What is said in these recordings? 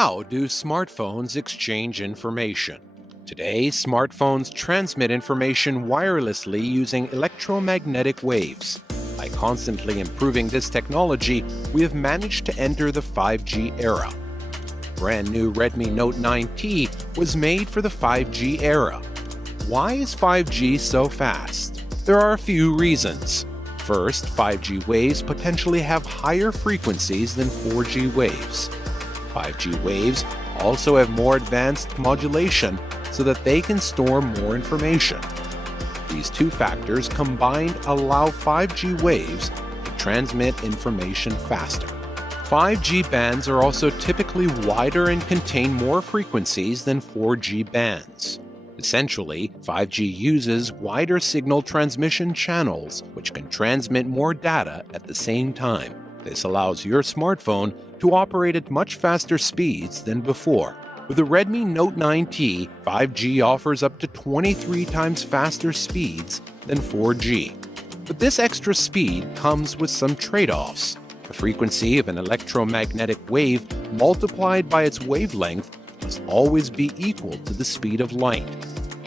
How do smartphones exchange information? Today, smartphones transmit information wirelessly using electromagnetic waves. By constantly improving this technology, we have managed to enter the 5G era. Brand new Redmi Note 9T was made for the 5G era. Why is 5G so fast? There are a few reasons. First, 5G waves potentially have higher frequencies than 4G waves. 5G waves also have more advanced modulation so that they can store more information. These two factors combined allow 5G waves to transmit information faster. 5G bands are also typically wider and contain more frequencies than 4G bands. Essentially, 5G uses wider signal transmission channels, which can transmit more data at the same time. This allows your smartphone to operate at much faster speeds than before. With the Redmi Note 9T, 5G offers up to 23 times faster speeds than 4G. But this extra speed comes with some trade-offs. The frequency of an electromagnetic wave multiplied by its wavelength must always be equal to the speed of light.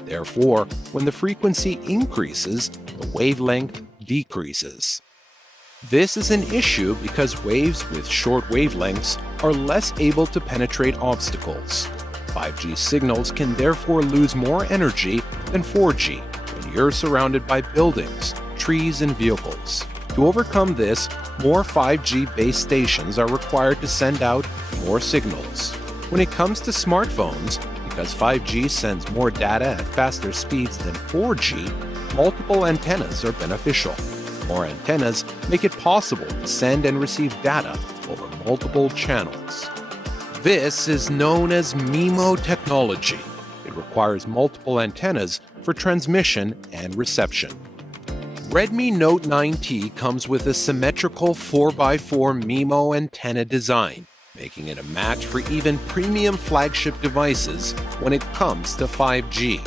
Therefore, when the frequency increases, the wavelength decreases. This is an issue because waves with short wavelengths are less able to penetrate obstacles. 5G signals can therefore lose more energy than 4G when you're surrounded by buildings, trees, and vehicles. To overcome this, more 5G base stations are required to send out more signals. When it comes to smartphones, because 5G sends more data at faster speeds than 4G, multiple antennas are beneficial. More antennas make it possible to send and receive data over multiple channels. This is known as MIMO technology. It requires multiple antennas for transmission and reception. Redmi Note 9T comes with a symmetrical 4x4 MIMO antenna design, making it a match for even premium flagship devices when it comes to 5G.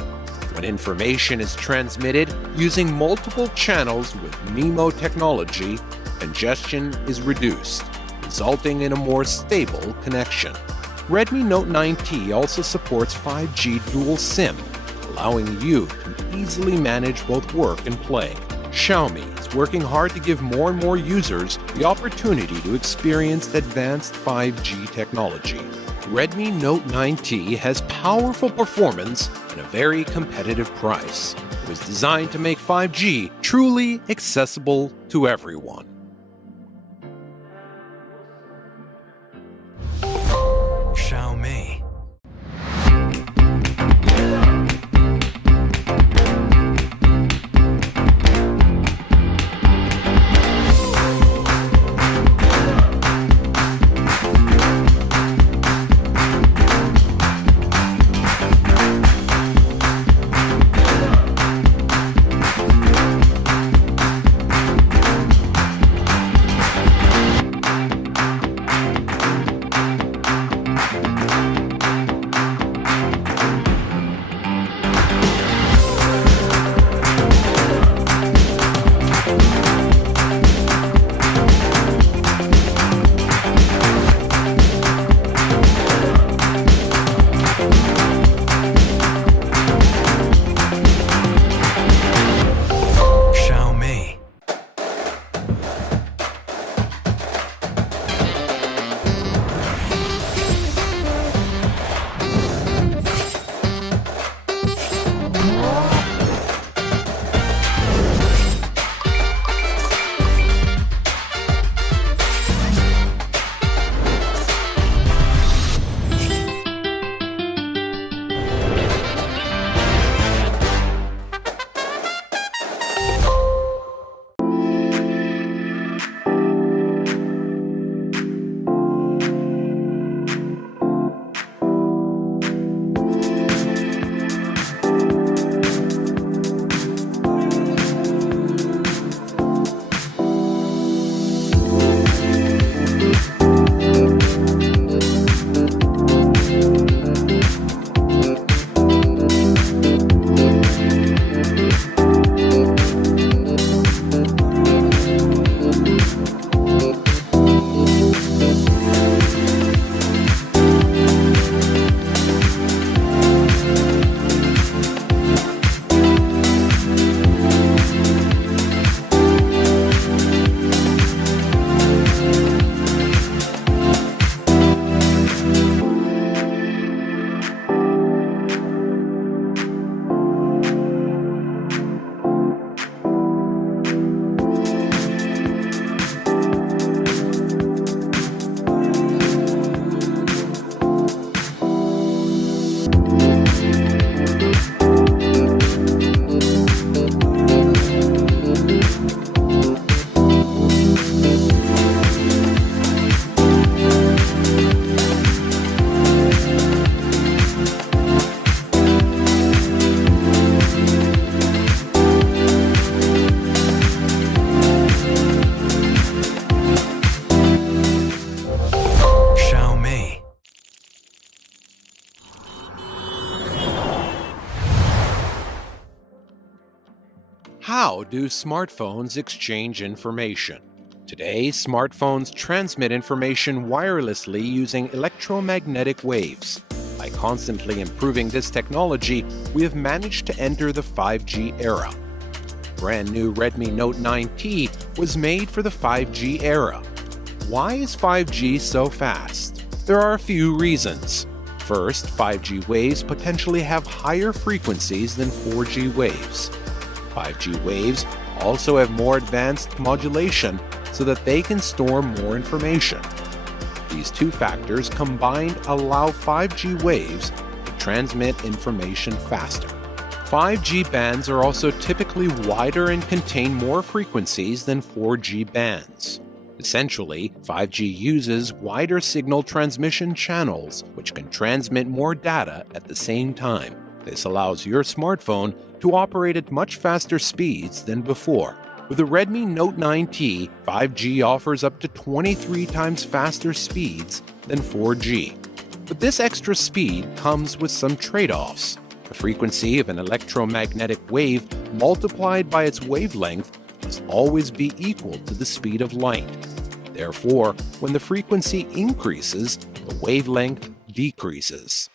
When information is transmitted using multiple channels with MIMO technology, congestion is reduced, resulting in a more stable connection. Redmi Note 9T also supports 5G dual SIM, allowing you to easily manage both work and play. Xiaomi is working hard to give more and more users the opportunity to experience advanced 5G technology. Redmi Note 9T has powerful performance and a very competitive price. It was designed to make 5G truly accessible to everyone. Xiaomi. How do smartphones exchange information? Today, smartphones transmit information wirelessly using electromagnetic waves. By constantly improving this technology, we have managed to enter the 5G era. Brand new Redmi Note 9T was made for the 5G era. Why is 5G so fast? There are a few reasons. First, 5G waves potentially have higher frequencies than 4G waves. 5G waves also have more advanced modulation so that they can store more information. These two factors combined allow 5G waves to transmit information faster. 5G bands are also typically wider and contain more frequencies than 4G bands. Essentially, 5G uses wider signal transmission channels, which can transmit more data at the same time. This allows your smartphone to operate at much faster speeds than before. With the Redmi Note 9T, 5G offers up to 23 times faster speeds than 4G. But this extra speed comes with some trade-offs. The frequency of an electromagnetic wave multiplied by its wavelength must always be equal to the speed of light. Therefore, when the frequency increases, the wavelength decreases.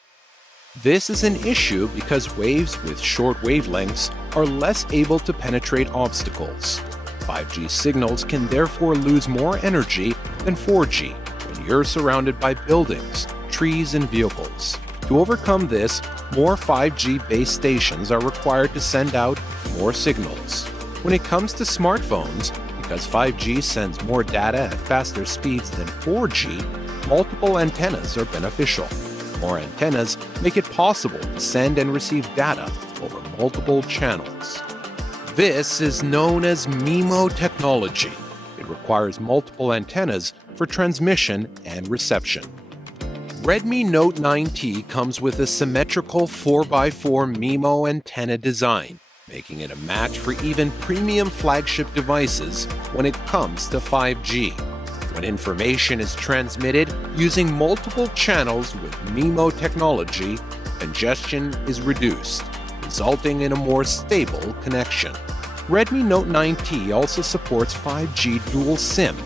This is an issue because waves with short wavelengths are less able to penetrate obstacles. 5G signals can therefore lose more energy than 4G when you're surrounded by buildings, trees, and vehicles. To overcome this, more 5G base stations are required to send out more signals. When it comes to smartphones, because 5G sends more data at faster speeds than 4G, multiple antennas are beneficial. More antennas make it possible to send and receive data over multiple channels. This is known as MIMO technology. It requires multiple antennas for transmission and reception. Redmi Note 9T comes with a symmetrical 4x4 MIMO antenna design, making it a match for even premium flagship devices when it comes to 5G. When information is transmitted using multiple channels with MIMO technology, congestion is reduced, resulting in a more stable connection. Redmi Note 9T also supports 5G dual SIM,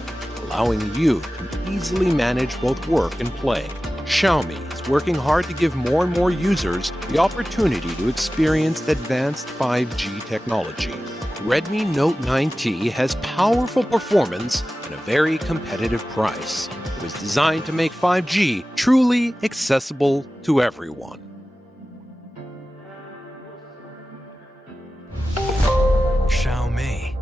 allowing you to easily manage both work and play. Xiaomi is working hard to give more and more users the opportunity to experience advanced 5G technology. Redmi Note 9T has powerful performance and a very competitive price. It was designed to make 5G truly accessible to everyone. Xiaomi.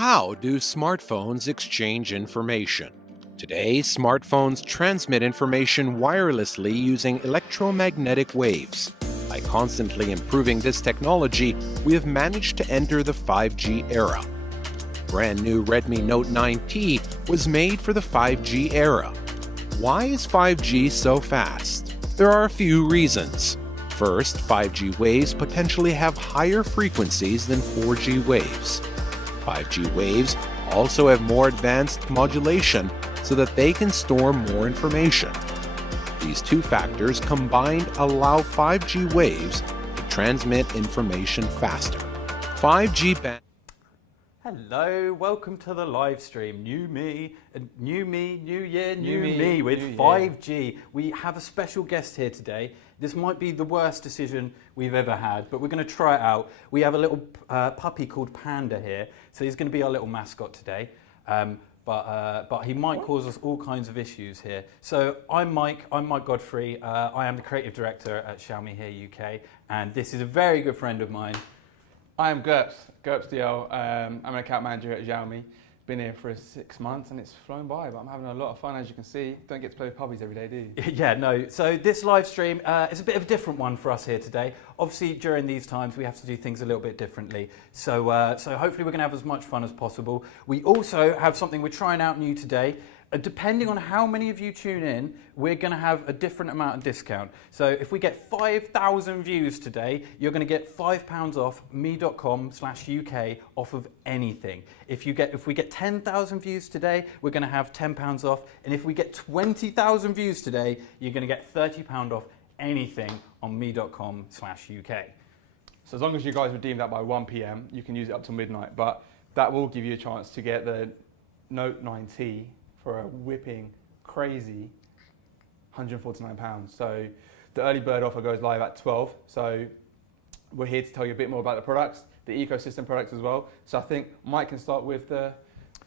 How do smartphones exchange information? Today, smartphones transmit information wirelessly using electromagnetic waves. By constantly improving this technology, we have managed to enter the 5G era. Brand new Redmi Note 9T was made for the 5G era. Why is 5G so fast? There are a few reasons. First, 5G waves potentially have higher frequencies than 4G waves. 5G waves also have more advanced modulation so that they can store more information. These two factors combined allow 5G waves to transmit information faster. 5G band. Hello, welcome to the live stream. New year, new me with new 5G. We have a special guest here today. This might be the worst decision we've ever had, but we're going to try it out. We have a little puppy called Panda here, so he's going to be our little mascot today. But he might cause us all kinds of issues here. So I'm Mike Godfrey. I am the creative director at Xiaomi here UK, and this is a very good friend of mine. I am Gerps DL. I'm an account manager at Xiaomi. Been here for 6 months and it's flown by, but I'm having a lot of fun, as you can see. Don't get to play with puppies every day, do you? Yeah, no. So this live stream is a bit of a different one for us here today. Obviously, during these times, we have to do things a little bit differently. So hopefully we're going to have as much fun as possible. We also have something we're trying out new today. Depending on how many of you tune in, we're going to have a different amount of discount. So if we get 5,000 views today, you're going to get £5 off me.com/UK off of anything. If we get 10,000 views today, we're going to have £10 off. And if we get 20,000 views today, you're going to get £30 off anything on me.com/UK. So as long as you guys redeem that by 1 p.m, you can use it up to midnight. But that will give you a chance to get the Note 9T for a whipping crazy £149. So the early bird offer goes live at 12. So we're here to tell you a bit more about the products, the ecosystem products as well. So I think Mike can start with the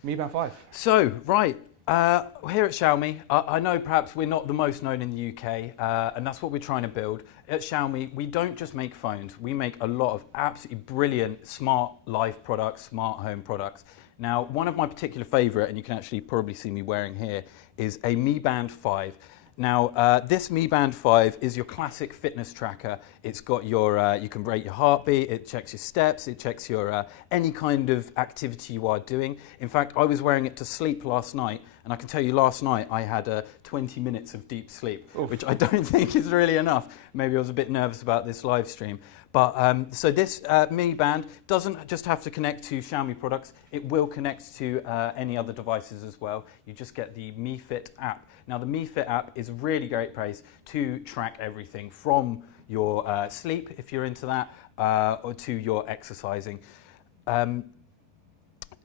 Mi Band 5. So, right, here at Xiaomi, I know perhaps we're not the most known in the UK, and that's what we're trying to build. At Xiaomi, we don't just make phones, we make a lot of absolutely brilliant smart life products, smart home products. Now, one of my particular favourite, and you can actually probably see me wearing here, is a Mi Band 5. Now, this Mi Band 5 is your classic fitness tracker. It's got your, you can rate your heartbeat, it checks your steps, it checks your any kind of activity you are doing. In fact, I was wearing it to sleep last night, and I can tell you last night I had 20 minutes of deep sleep, which I don't think is really enough. Maybe I was a bit nervous about this live stream. But so this Mi Band doesn't just have to connect to Xiaomi products, it will connect to any other devices as well. You just get the Mi Fit app. Now the Mi Fit app is a really great place to track everything from your sleep, if you're into that, or to your exercising.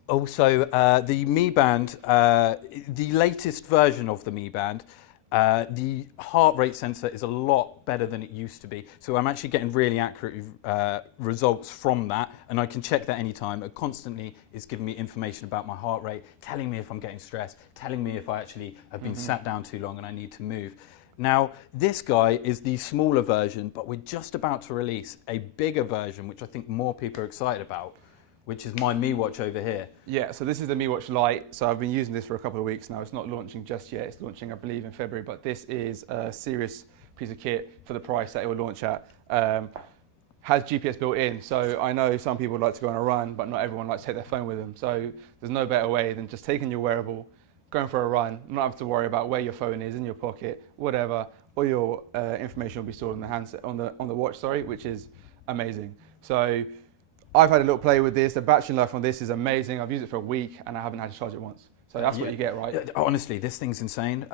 Also, the Mi Band, the latest version of the Mi Band, the heart rate sensor is a lot better than it used to be. So I'm actually getting really accurate results from that, and I can check that anytime. It constantly is giving me information about my heart rate, telling me if I'm getting stressed, telling me if I actually have been sat down too long and I need to move. Now, this guy is the smaller version, but we're just about to release a bigger version, which I think more people are excited about, which is my Mi Watch over here. Yeah, so this is the Mi Watch Lite. So I've been using this for a couple of weeks now. It's not launching just yet. It's launching, I believe, in February. But this is a serious piece of kit for the price that it will launch at. Has GPS built in. So I know some people like to go on a run, but not everyone likes to take their phone with them. So there's no better way than just taking your wearable, going for a run, not having to worry about where your phone is, in your pocket, whatever. All your information will be stored on the handset, on the watch, sorry, which is amazing. So I've had a little play with this. The battery life on this is amazing. I've used it for a week and I haven't had to charge it once. So that's what you get, right? Honestly, this thing's insane.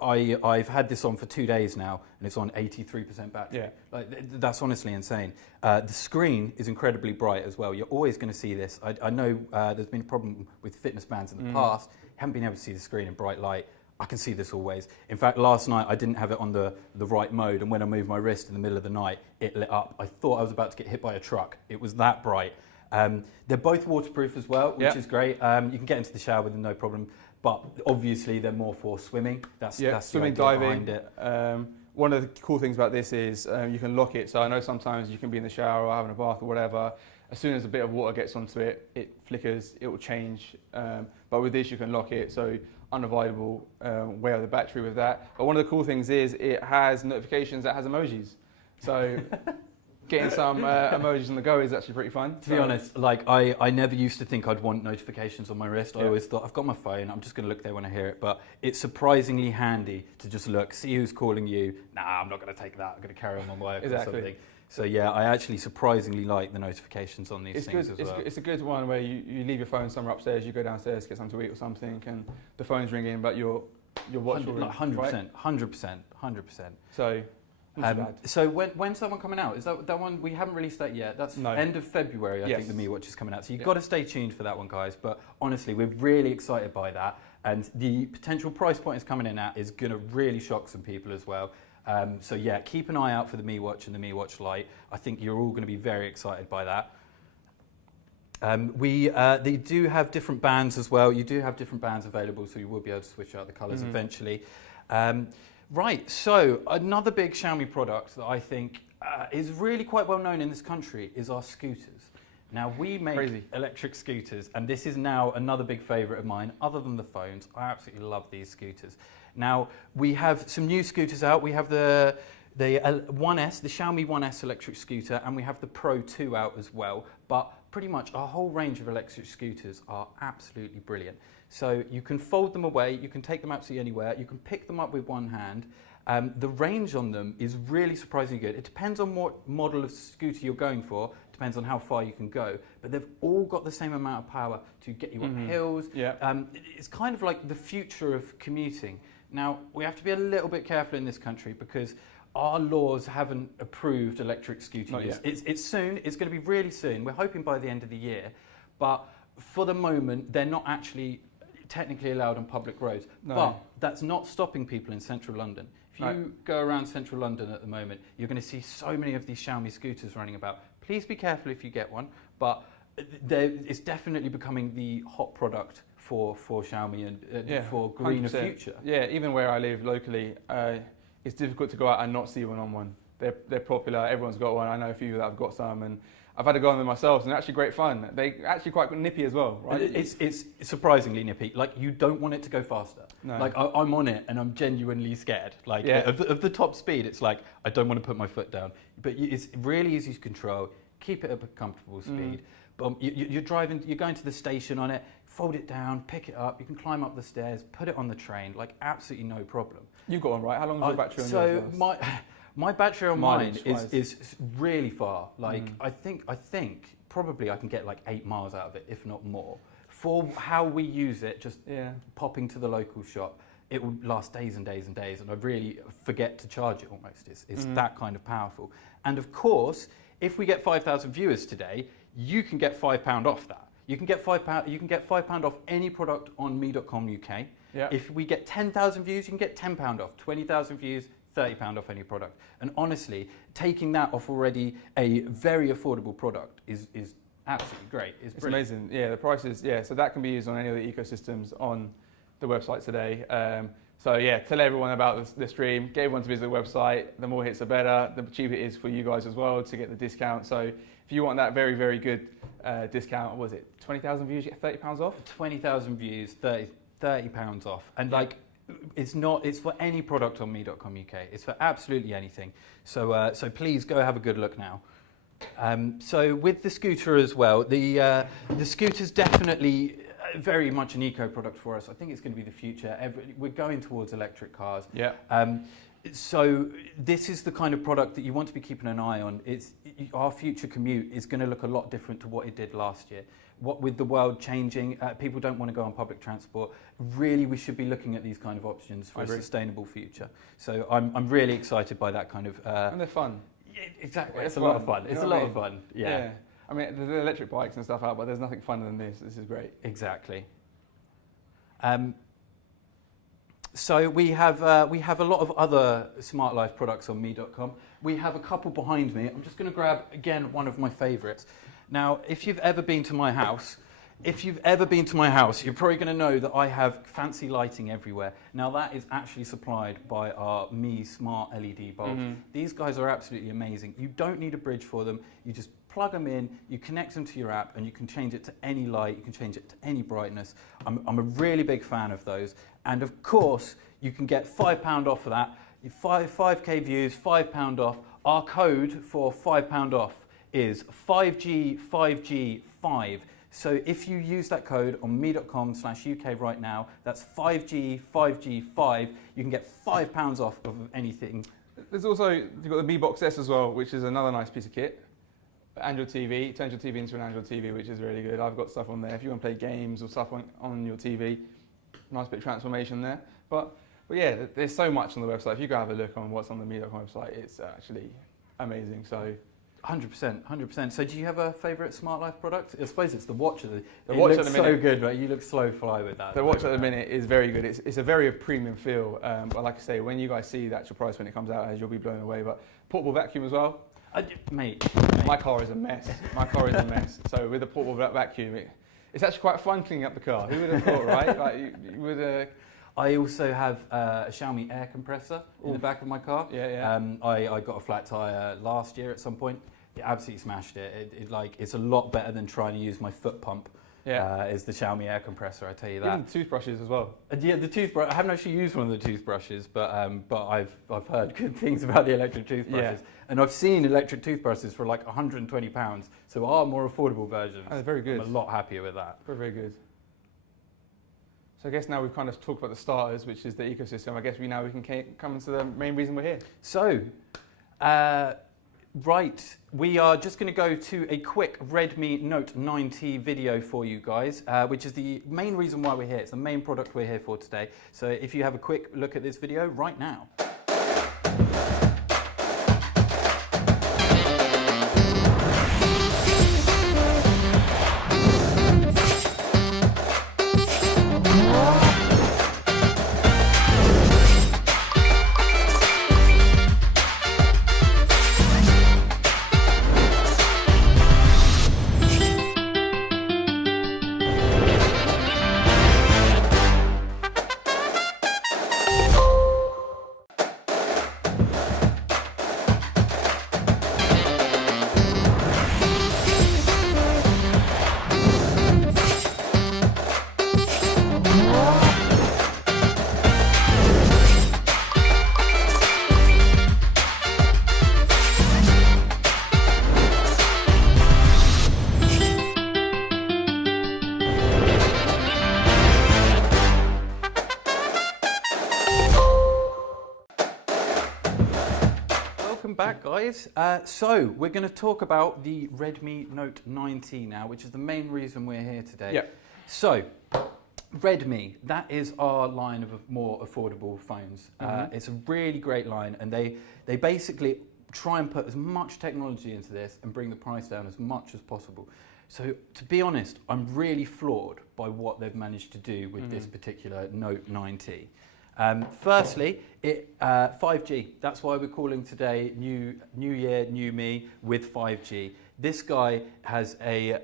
I've had this on for 2 days now and it's on 83% battery. Yeah. Like, that's honestly insane. The screen is incredibly bright as well. You're always going to see this. I know there's been a problem with fitness bands in the past. You haven't been able to see the screen in bright light. I can see this always. In fact, last night I didn't have it on the right mode, and when I moved my wrist in the middle of the night, it lit up. I thought I was about to get hit by a truck. It was that bright. They're both waterproof as well, which is great. You can get into the shower with them, no problem. But obviously they're more for swimming. That's swimming, the idea diving. behind it. One of the cool things about this is you can lock it. So I know sometimes you can be in the shower or having a bath or whatever, as soon as a bit of water gets onto it, it flickers, it will change. But with this, you can lock it, so unavoidable wear of the battery with that. But one of the cool things is it has notifications that has emojis. So getting some emojis on the go is actually pretty fun. To be honest, like I never used to think I'd want notifications on my wrist. I always thought, I've got my phone, I'm just going to look there when I hear it. But it's surprisingly handy to just look, see who's calling you. Nah, I'm not going to take that. I'm going to carry on my way or something. So yeah, I actually surprisingly like the notifications on these things as well. It's a good one where you leave your phone somewhere upstairs, you go downstairs, get something to eat or something, and the phone's ringing, but your watch will ring. 100%, 100%. So. So when's that one coming out? Is that one, we haven't released that yet. That's end of February, I think the Mi Watch is coming out. So you've got to stay tuned for that one, guys. But honestly, we're really excited by that. And the potential price point it's coming in at is going to really shock some people as well. So yeah, keep an eye out for the Mi Watch and the Mi Watch Lite. I think you're all going to be very excited by that. They do have different bands as well. You do have different bands available, so you will be able to switch out the colours eventually. Right, so another big Xiaomi product that I think is really quite well known in this country is our scooters. Now, we make electric scooters, and this is now another big favourite of mine, other than the phones. I absolutely love these scooters. Now, we have some new scooters out. We have the 1S, the Xiaomi 1S electric scooter, and we have the Pro 2 out as well. But pretty much our whole range of electric scooters are absolutely brilliant. So you can fold them away, you can take them absolutely anywhere, you can pick them up with one hand. The range on them is really surprisingly good. It depends on what model of scooter you're going for, depends on how far you can go, but they've all got the same amount of power to get you up hills. It's kind of like the future of commuting. Now, we have to be a little bit careful in this country because our laws haven't approved electric scooter use. It's soon, it's going to be really soon. We're hoping by the end of the year, but for the moment, they're not actually technically allowed on public roads. But that's not stopping people in central London. If you go around central London at the moment, you're going to see so many of these Xiaomi scooters running about. Please be careful if you get one, but it's definitely becoming the hot product for Xiaomi and for greener 100%. future. Yeah, even where I live locally, it's difficult to go out and not see one on one. They're popular, everyone's got one. I know a few that have got some, and I've had to go on them myself, and they're actually great fun. They're actually quite nippy as well, right? It's surprisingly nippy. Like, you don't want it to go faster. No. Like, I'm on it and I'm genuinely scared. Like, of the top speed, it's like, I don't want to put my foot down. But it's really easy to control. Keep it at a comfortable speed. You're driving, you're going to the station on it, fold it down, pick it up, you can climb up the stairs, put it on the train, like absolutely no problem. You've got one, right? How long is your battery on yours? So my battery on mine is really far. Like I think probably I can get like 8 miles out of it, if not more. For how we use it, just popping to the local shop, it will last days and days and days, and I really forget to charge it almost. It's that kind of powerful. And of course, if we get 5,000 viewers today, you can get £5 off that. You can get £5. You can get £5 off any product on me.com UK. Yeah. If we get 10,000 views, you can get £10 off. 20,000 views, £30 off any product. And honestly, taking that off already a very affordable product is absolutely great. It's amazing. Yeah, the prices. Yeah, so that can be used on any of the ecosystems on the website today. So yeah, tell everyone about the stream. Get everyone to visit the website. The more hits, the better. The cheaper it is for you guys as well to get the discount. So if you want that very, very good discount, what was it 20,000 views, you get £30 off? 20,000 views, £30 off. And like, it's for any product on me.com UK. It's for absolutely anything. So please go have a good look now. So with the scooter as well, the scooter's definitely very much an eco product for us. I think it's going to be the future. We're going towards electric cars. Yeah. So this is the kind of product that you want to be keeping an eye on. Our future commute is going to look a lot different to what it did last year. What with the world changing, people don't want to go on public transport. Really, we should be looking at these kind of options for a sustainable future. So I'm really excited by that kind of. And they're fun. Yeah, exactly. It's a lot of fun. It's a lot of fun. Yeah. I mean, there's electric bikes and stuff out, but there's nothing funner than this. This is great. Exactly. So we have a lot of other Smart Life products on me.com. We have a couple behind me. I'm just going to grab, again, one of my favourites. Now, if you've ever been to my house, If you've ever been to my house, you're probably going to know that I have fancy lighting everywhere. Now that is actually supplied by our Mi Smart LED bulbs. These guys are absolutely amazing. You don't need a bridge for them. You just plug them in, you connect them to your app, and you can change it to any light, you can change it to any brightness. I'm a really big fan of those. And of course, you can get £5 off for that. 5K views, £5 off. Our code for £5 off is 5G5G5. So if you use that code on me.com/UK right now, that's 5G5G5, you can get £5 off of anything. There's also, you've got the Mi Box S as well, which is another nice piece of kit. Android TV, turns your TV into an Android TV, which is really good. I've got stuff on there. If you want to play games or stuff on your TV, nice bit of transformation there. But yeah, there's so much on the website. If you go have a look on what's on the me.com website, it's actually amazing. So 100%, 100%. So do you have a favourite Smart Life product? I suppose it's the watch. The watch at the minute. So good, right? You look slow fly with that. The watch at the minute is very good. It's a very premium feel. But like I say, when you guys see the actual price when it comes out, you'll be blown away. But portable vacuum as well. Mate. My car is a mess. My car is a mess. So with the portable vacuum, it's actually quite fun cleaning up the car. Who would have thought, right? Like you would. I also have a Xiaomi air compressor in the back of my car. Yeah. I got a flat tyre last year at some point. It absolutely smashed it. It's a lot better than trying to use my foot pump. Is the Xiaomi air compressor, I tell you that. Even toothbrushes as well. Yeah, the toothbrush. I haven't actually used one of the toothbrushes, but I've heard good things about the electric toothbrushes, and I've seen electric toothbrushes for like £120. So our more affordable versions. Oh, very good. I'm a lot happier with that. Very, very good. So I guess now we've kind of talked about the starters, which is the ecosystem. I guess we can come into the main reason we're here. So, right, we are just going to go to a quick Redmi Note 9T video for you guys, which is the main reason why we're here. It's the main product we're here for today. So if you have a quick look at this video right now. Welcome back, guys. So we're going to talk about the Redmi Note 9T now, which is the main reason we're here today. Yep. So Redmi, that is our line of more affordable phones. It's a really great line, and they basically try and put as much technology into this and bring the price down as much as possible. So to be honest, I'm really floored by what they've managed to do with this particular Note 9T. Firstly, 5G. That's why we're calling today New Year, New Me with 5G. This guy has a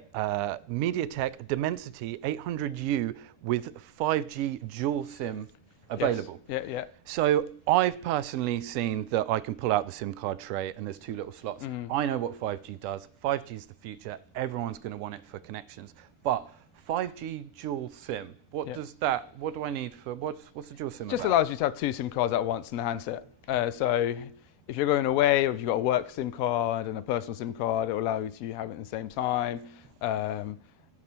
MediaTek Dimensity 800U with 5G dual SIM available. Yes. Yeah. So I've personally seen that I can pull out the SIM card tray and there's two little slots. I know what 5G does. 5G is the future. Everyone's going to want it for connections. But 5G dual SIM. What do I need for, what's the dual SIM Just about? allows you to have two SIM cards at once in the handset. So if you're going away, or if you've got a work SIM card and a personal SIM card, it will allow you to have it at the same time.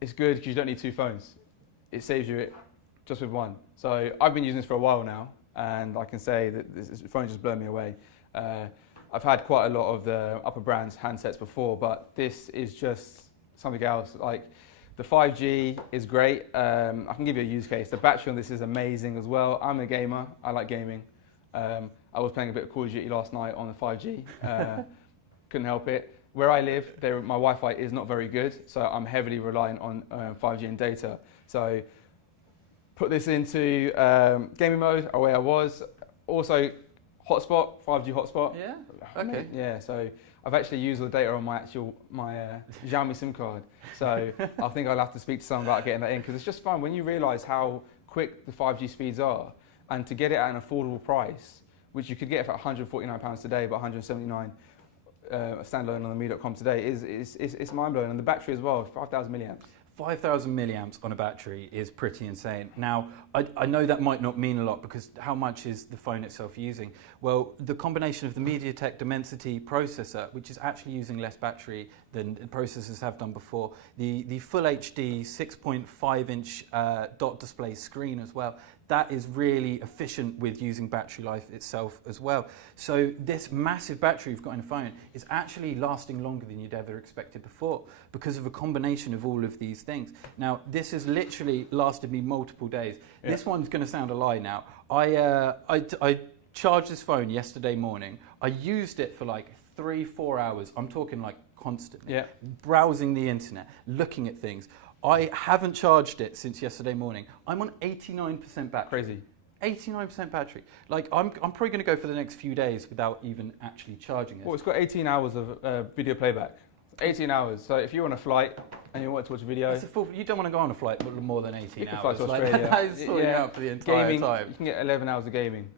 It's good because you don't need two phones. It saves you it just with one. So I've been using this for a while now, and I can say that this phone just blew me away. I've had quite a lot of the upper brands handsets before, but this is just something else. Like, the 5G is great. I can give you a use case. The battery on this is amazing as well. I'm a gamer. I like gaming. I was playing a bit of Call of Duty last night on the 5G. Couldn't help it. Where I live, my Wi-Fi is not very good, so I'm heavily reliant on 5G and data. So put this into gaming mode, away I was. Also, Hotspot, 5G hotspot. Yeah. Okay. Yeah, so I've actually used the data on my Xiaomi SIM card. So I think I'll have to speak to someone about getting that in because it's just fun when you realise how quick the 5G speeds are, and to get it at an affordable price, which you could get for £149 today, but 179 standalone on the me.com today is mind blowing, and the battery as well, 5,000 milliamps. 5,000 milliamps on a battery is pretty insane. Now, I know that might not mean a lot because how much is the phone itself using? Well, the combination of the MediaTek Dimensity processor, which is actually using less battery than processors have done before, the Full HD 6.5-inch dot display screen as well, that is really efficient with using battery life itself as well. So this massive battery you've got in a phone is actually lasting longer than you'd ever expected before because of a combination of all of these things. Now, this has literally lasted me multiple days. Yeah. This one's going to sound a lie now. I charged this phone yesterday morning. I used it for like 3-4 hours. I'm talking like constantly. Yeah. Browsing the internet, looking at things. I haven't charged it since yesterday morning. I'm on 89% battery. Crazy. 89% battery. Like I'm probably going to go for the next few days without even actually charging it. Well, it's got 18 hours of video playback. 18 hours. So if you're on a flight and you want to watch a video, you don't want to go on a flight for more than 18 hours. Fly to Australia. That is sorting out for the entire gaming, time. You can get 11 hours of gaming.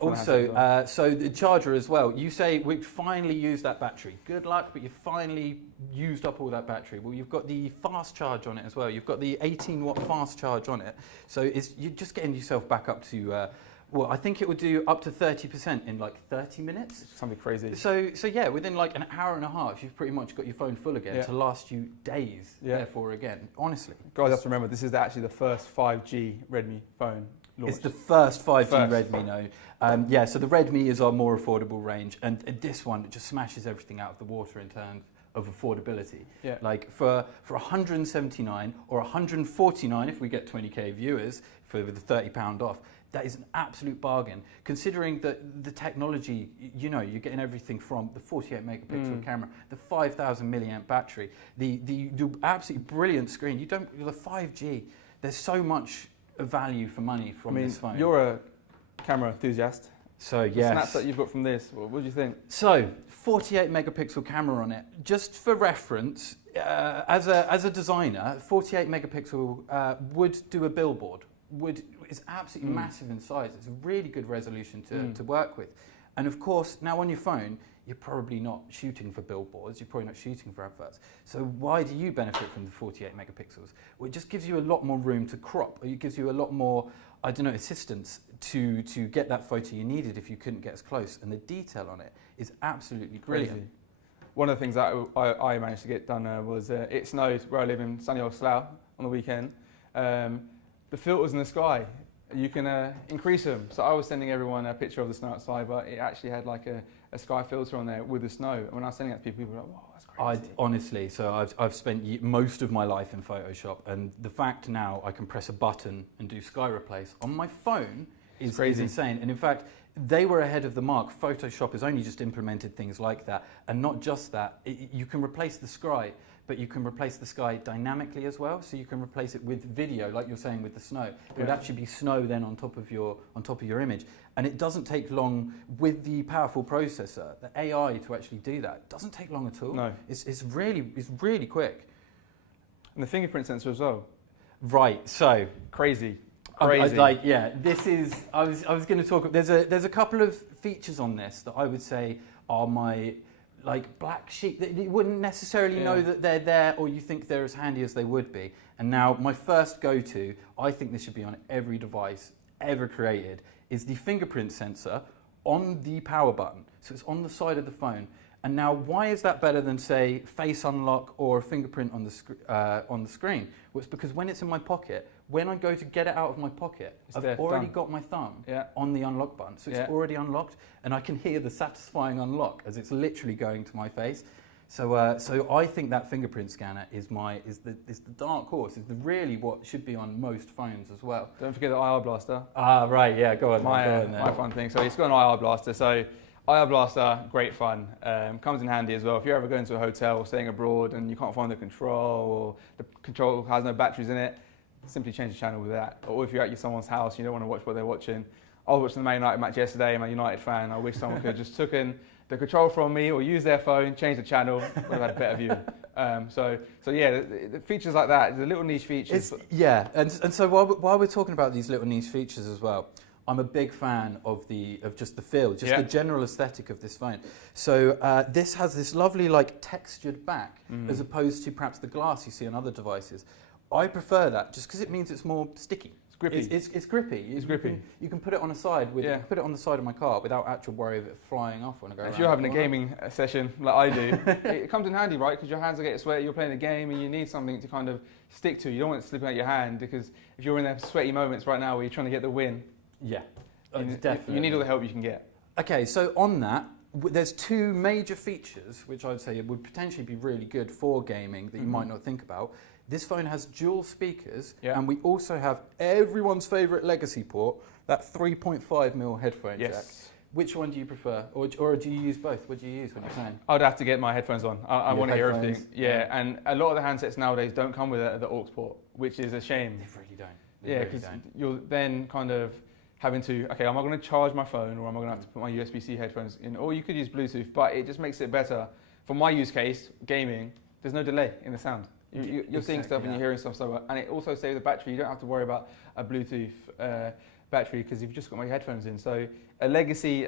Also, so the charger as well. You say we've finally used that battery. Good luck, but you've finally used up all that battery. Well, you've got the fast charge on it as well. You've got the 18-watt fast charge on it. So you're just getting yourself back up to, well, I think it would do up to 30% in like 30 minutes. Something crazy. So yeah, within like an hour and a half, you've pretty much got your phone full again to last you days, therefore again, honestly. Guys have to remember, this is actually the first 5G Redmi phone launched. It's the first 5G Redmi, no. Yeah, so the Redmi is our more affordable range, and this one just smashes everything out of the water in terms of affordability. Yeah. Like for 179 or 149 if we get 20k viewers for the £30 off, that is an absolute bargain. Considering that the technology, you know, you're getting everything from the 48 megapixel camera, the 5,000 milliamp battery, the absolutely brilliant screen. The 5G. There's so much value for money from this phone. You're a camera enthusiast. So yes. The snaps that you've got from this, what do you think? So 48 megapixel camera on it. Just for reference, as a designer, 48 megapixel would do a billboard. It's absolutely massive in size. It's a really good resolution to work with. And of course, now on your phone, you're probably not shooting for billboards, you're probably not shooting for adverts. So why do you benefit from the 48 megapixels? Well, it just gives you a lot more room to crop. It gives you a lot more, assistance to get that photo you needed if you couldn't get as close. And the detail on it is absolutely brilliant. Crazy. One of the things that I managed to get done was, it snowed where I live in sunny old Slough on the weekend. The filters in the sky, you can increase them. So I was sending everyone a picture of the snow outside, but it actually had like a sky filter on there with the snow. And when I was sending that to people were like, "Wow, that's crazy." Honestly, so I've spent most of my life in Photoshop, and the fact now I can press a button and do sky replace on my phone is insane. And in fact, they were ahead of the mark. Photoshop has only just implemented things like that, and not just that. You can replace the sky, but you can replace the sky dynamically as well. So you can replace it with video, like you're saying with the snow. It would actually be snow then on top of your image, and it doesn't take long with the powerful processor, the AI, to actually do that. It doesn't take long at all. No, it's really quick. And the fingerprint sensor as well. Right. So crazy. This is. I was going to talk. There's a couple of features on this that I would say are my black sheep that you wouldn't necessarily know that they're there, or you think they're as handy as they would be. And now my first go-to, I think this should be on every device ever created, is the fingerprint sensor on the power button. So it's on the side of the phone. And now, why is that better than, say, face unlock or a fingerprint on the screen? Well, it's because when it's in my pocket, when I go to get it out of my pocket, I've already got my thumb on the unlock button. So it's already unlocked, and I can hear the satisfying unlock as it's literally going to my face. So I think that fingerprint scanner is the dark horse. It's really what should be on most phones as well. Don't forget the IR blaster. Ah, right, yeah, go on. My fun thing. So it's got an IR blaster. So IR blaster, great fun. Comes in handy as well. If you're ever going to a hotel or staying abroad and you can't find the control, or the control has no batteries in it, simply change the channel with that. Or if you're at someone's house, you don't want to watch what they're watching, I was watching the Man United match yesterday. I'm a United fan. I wish someone could have just taken the control from me or use their phone, change the channel, would have had a better view. So yeah, the features like that, the little niche features. And so while we're talking about these little niche features as well, I'm a big fan of just the feel, just the general aesthetic of this phone. So this has this lovely like textured back as opposed to perhaps the glass you see on other devices. I prefer that just because it means it's more sticky. It's grippy. It's grippy. It's grippy. You can put it on a side. You can put it on the side of my car without actual worry of it flying off when I go around. If you're having a gaming session like I do, it comes in handy, right? Because your hands are getting sweaty, you're playing a game and you need something to kind of stick to. You don't want it slipping out your hand because if you're in them sweaty moments right now where you're trying to get the win, definitely. You need all the help you can get. Okay, so on that, there's two major features which I'd say would potentially be really good for gaming that you might not think about. This phone has dual speakers, and we also have everyone's favourite legacy port, that 3.5mm headphone jack. Which one do you prefer? Or do you use both? What do you use when you're playing? I'd have to get my headphones on. I want to hear everything. Yeah, and a lot of the handsets nowadays don't come with the aux port, which is a shame. They really don't. Because you're then kind of having to, okay, am I going to charge my phone or am I going to have to put my USB-C headphones in? Or you could use Bluetooth, but it just makes it better. For my use case, gaming, there's no delay in the sound. You're seeing stuff and you're hearing stuff, and it also saves the battery. You don't have to worry about a Bluetooth battery because you've just got my headphones in. So a legacy,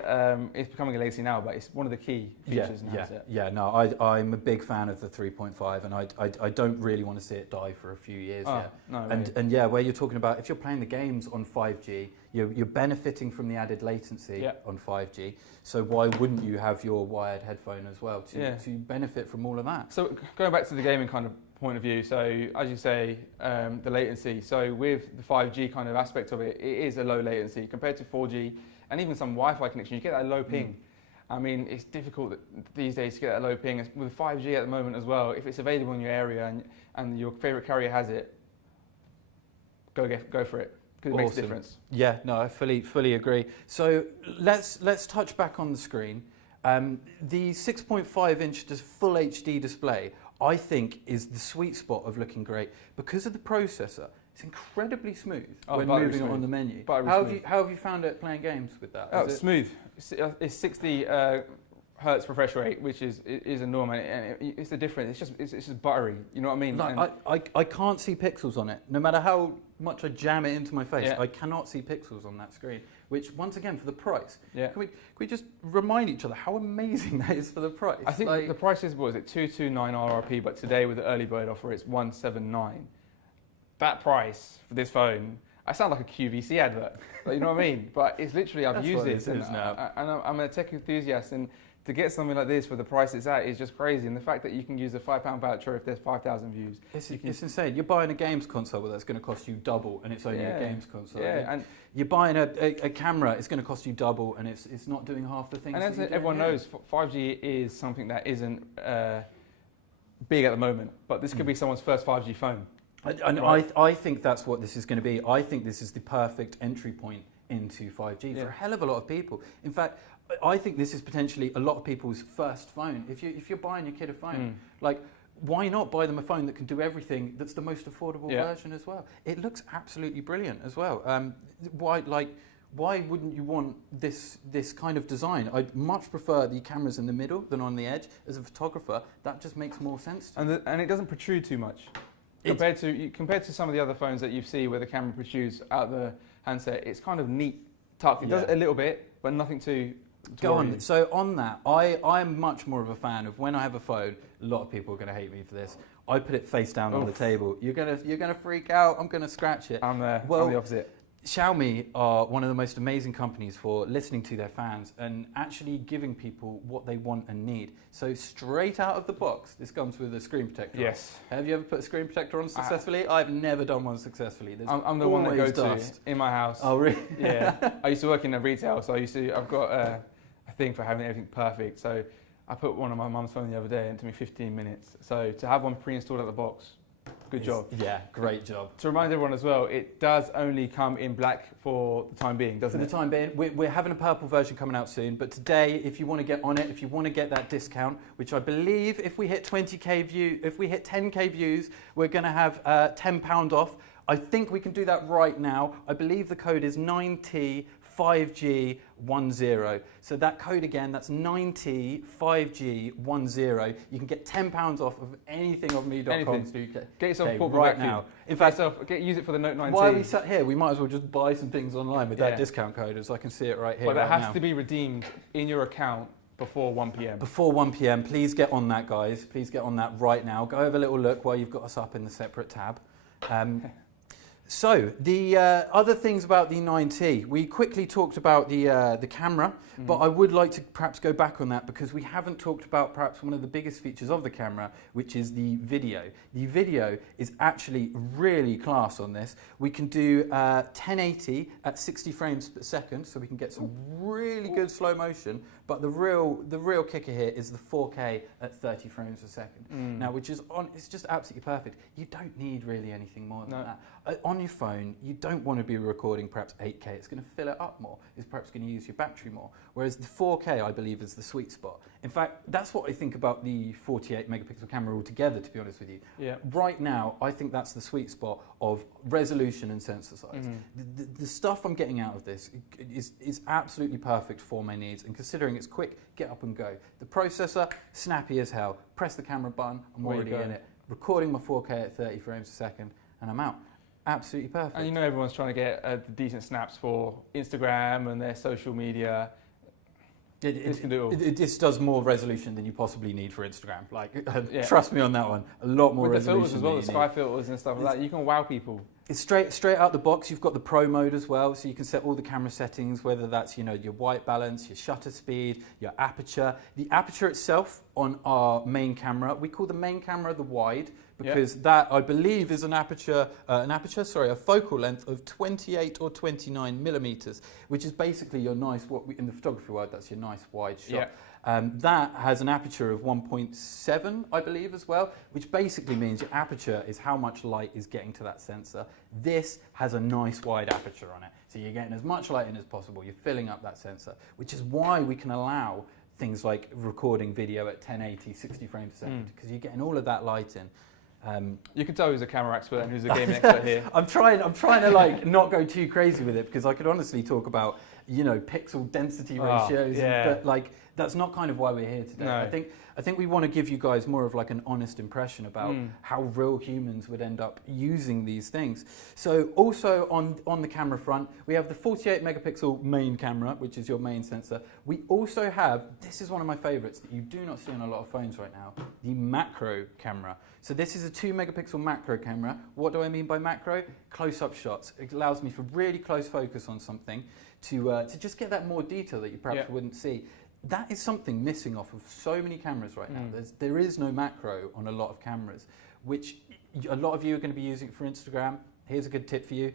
it's becoming a legacy now, but it's one of the key features now. No, I'm a big fan of the 3.5, and I don't really want to see it die for a few years yet. No, and where you're talking about, if you're playing the games on 5G, you're benefiting from the added latency on 5G. So why wouldn't you have your wired headphone as well to benefit from all of that? So going back to the gaming kind of point of view, so as you say, the latency. So with the 5G kind of aspect of it, it is a low latency compared to 4G and even some Wi-Fi connection. You get that low ping. I mean, it's difficult these days to get that low ping. With 5G at the moment as well, if it's available in your area and your favourite carrier has it, go for it. Because it makes a difference. Yeah, no, I fully agree. So let's touch back on the screen. The 6.5-inch full HD display, I think, is the sweet spot of looking great because of the processor. It's incredibly smooth when moving it on the menu. How have you found it playing games with that? It's smooth. It's 60 hertz refresh rate, which is a norm, and it's the difference. It's just buttery. You know what I mean? I can't see pixels on it. No matter how much I jam it into my face, I cannot see pixels on that screen. Which, once again, for the price, can we just remind each other how amazing that is for the price? I think the price is, what is it, 229 RRP, but today with the early bird offer, it's 179. That price for this phone, I sound like a QVC advert, you know what I mean? But it's literally, I've used it, and I'm a tech enthusiast, and to get something like this for the price it's at is just crazy. And the fact that you can use a £5 voucher if there's 5,000 views. It's insane. You're buying a games console that's going to cost you double, and it's only a games console. And you're buying a camera, it's going to cost you double, and it's not doing half the things. And as everyone knows, 5G is something that isn't big at the moment, but this could be someone's first 5G phone. And I think that's what this is going to be. I think this is the perfect entry point into 5G for a hell of a lot of people. In fact, I think this is potentially a lot of people's first phone. If you're buying your kid a phone, like, why not buy them a phone that can do everything that's the most affordable version as well? It looks absolutely brilliant as well. Why wouldn't you want this kind of design? I'd much prefer the cameras in the middle than on the edge. As a photographer, that just makes more sense to me. And it doesn't protrude too much. Compared to some of the other phones that you see where the camera protrudes out the handset, it's kind of neat tucked. It does a little bit, but nothing too Go on. So on that, I'm much more of a fan of when I have a phone. A lot of people are going to hate me for this. I put it face down on the table. You're gonna freak out. I'm gonna scratch it. I'm the opposite. Xiaomi are one of the most amazing companies for listening to their fans and actually giving people what they want and need. So straight out of the box, this comes with a screen protector. Yes. Have you ever put a screen protector on successfully? I've never done one successfully. I'm the one that goes to in my house. Oh, really? Yeah. I used to work in retail, so I've got a thing for having everything perfect. So I put one on my mum's phone the other day and it took me 15 minutes. So to have one pre-installed at the box, good job. Yeah, great job. To remind everyone as well, it does only come in black for the time being, doesn't it? For the time being. We're having a purple version coming out soon, but today, if you want to get on it, if you want to get that discount, which I believe if we hit 20k view, if we hit 10k views, we're going to have £10 off. I think we can do that right now. I believe the code is 9T 5G10. So that code again, that's 90 5G10. You can get £10 off of anything on me.com. Get yourself a portable right vacuum. now. In fact, use it for the Note 9T. while we sat here, we might as well just buy some things online with that discount code, as I can see it right here. But that right has now. to be redeemed in your account before 1 p.m. Before 1 p.m, please get on that, guys. Please get on that right now. Go have a little look while you've got us up in the separate tab. So the other things about the 9T, we quickly talked about the camera, but I would like to perhaps go back on that because we haven't talked about perhaps one of the biggest features of the camera, which is the video. The video is actually really class on this. We can do 1080 at 60 frames per second, so we can get some really good slow motion. But the real kicker here is the 4K at 30 frames a second. Now, which is it's just absolutely perfect. You don't need really anything more than that. On your phone, you don't want to be recording perhaps 8K. It's going to fill it up more. It's perhaps going to use your battery more. Whereas the 4K, I believe, is the sweet spot. In fact, that's what I think about the 48 megapixel camera altogether, to be honest with you. Yeah. Right now, I think that's the sweet spot of resolution and sensor size. The stuff I'm getting out of this is absolutely perfect for my needs, and considering it's quick, get up and go. The processor, snappy as hell. Press the camera button, I'm already in it. Recording my 4K at 30 frames a second, and I'm out. Absolutely perfect. And you know everyone's trying to get decent snaps for Instagram and their social media. This can do it all. This does more resolution than you possibly need for Instagram. Like, trust me on that one. A lot more resolution. With the filters as well, the sky filters and stuff like that, you can wow people. It's straight out the box. You've got the Pro mode as well, so you can set all the camera settings, whether that's your white balance, your shutter speed, your aperture. The aperture itself on our main camera, we call the main camera the wide, because that I believe is a focal length of 28 or 29 millimeters, which is basically your nice, in the photography world, that's your nice wide shot. That has an aperture of 1.7, I believe, as well, which basically means your aperture is how much light is getting to that sensor. This has a nice wide aperture on it, so you're getting as much light in as possible. You're filling up that sensor, which is why we can allow things like recording video at 1080, 60 frames a second, because you're getting all of that light in. You can tell who's a camera expert and who's a gaming expert here. I'm trying to like not go too crazy with it, because I could honestly talk about pixel density ratios, but like that's not kind of why we're here today. No. I think we want to give you guys more of like an honest impression about how real humans would end up using these things. So also on the camera front, we have the 48 megapixel main camera, which is your main sensor. We also have, this is one of my favorites that you do not see on a lot of phones right now, the macro camera. So this is a 2 megapixel macro camera. What do I mean by macro? Close-up shots. It allows me for really close focus on something to just get that more detail that you perhaps wouldn't see. That is something missing off of so many cameras right now. There is no macro on a lot of cameras, which a lot of you are going to be using for Instagram. Here's a good tip for you.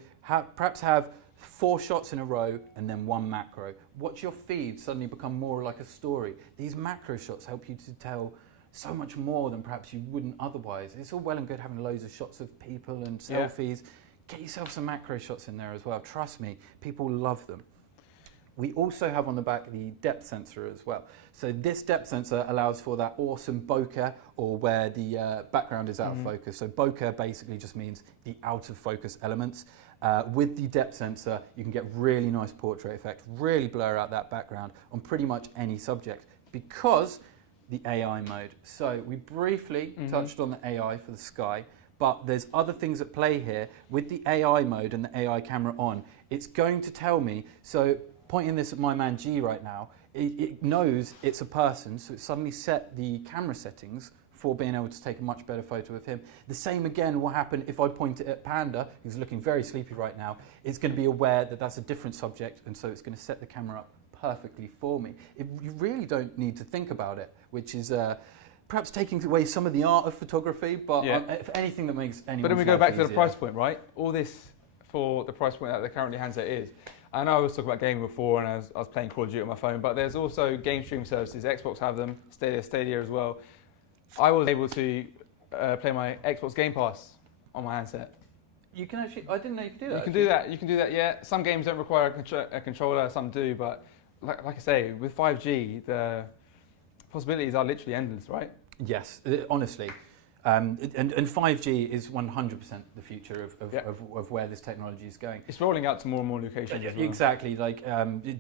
Perhaps have 4 shots in a row and then 1 macro. Watch your feed suddenly become more like a story. These macro shots help you to tell so much more than perhaps you wouldn't otherwise. It's all well and good having loads of shots of people and selfies. Get yourself some macro shots in there as well. Trust me, people love them. We also have on the back the depth sensor as well. So this depth sensor allows for that awesome bokeh, or where the background is out of focus. So bokeh basically just means the out of focus elements. With the depth sensor, you can get really nice portrait effect, really blur out that background on pretty much any subject, because the AI mode. So we briefly touched on the AI for the sky, but there's other things at play here. With the AI mode and the AI camera on, it's going to tell me, so pointing this at my man G right now, it knows it's a person, so it suddenly set the camera settings for being able to take a much better photo of him. The same again will happen if I point it at Panda, who's looking very sleepy right now. It's going to be aware that that's a different subject, and so it's going to set the camera up perfectly for me. You really don't need to think about it, which is perhaps taking away some of the art of photography, but if anything that makes anyone's But then we go back easier. to the price point, right? All this for the price point that the currently handset is. I know I was talking about gaming before, and I was playing Call of Duty on my phone, but there's also game streaming services. Xbox have them, Stadia as well. I was able to play my Xbox Game Pass on my handset. You can actually, I didn't know you could do that. You can do that, yeah. Some games don't require a controller, some do, but like I say, with 5G, the possibilities are literally endless, right? Yes, honestly. And 5G is 100% the future Yeah. of where this technology is going. It's rolling out to more and more locations as well. Exactly. Like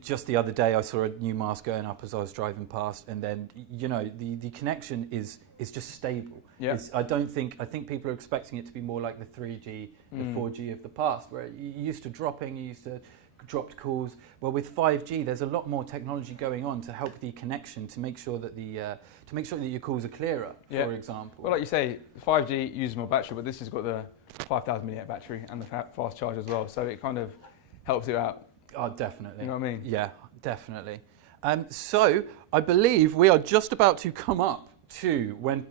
just the other day, I saw a new mast going up as I was driving past, and then the connection is just stable. Yeah. I think people are expecting it to be more like the 3G, the 4G of the past, where you used to dropped calls. Well, with 5G, there's a lot more technology going on to help the connection, to make sure that your calls are clearer. Yeah. For example. Well, like you say, 5G uses more battery, but this has got the 5,000 milliamp battery and the fast charge as well, so it kind of helps you out. Oh, definitely. You know what I mean? Yeah, definitely. So I believe we are just about to come up to when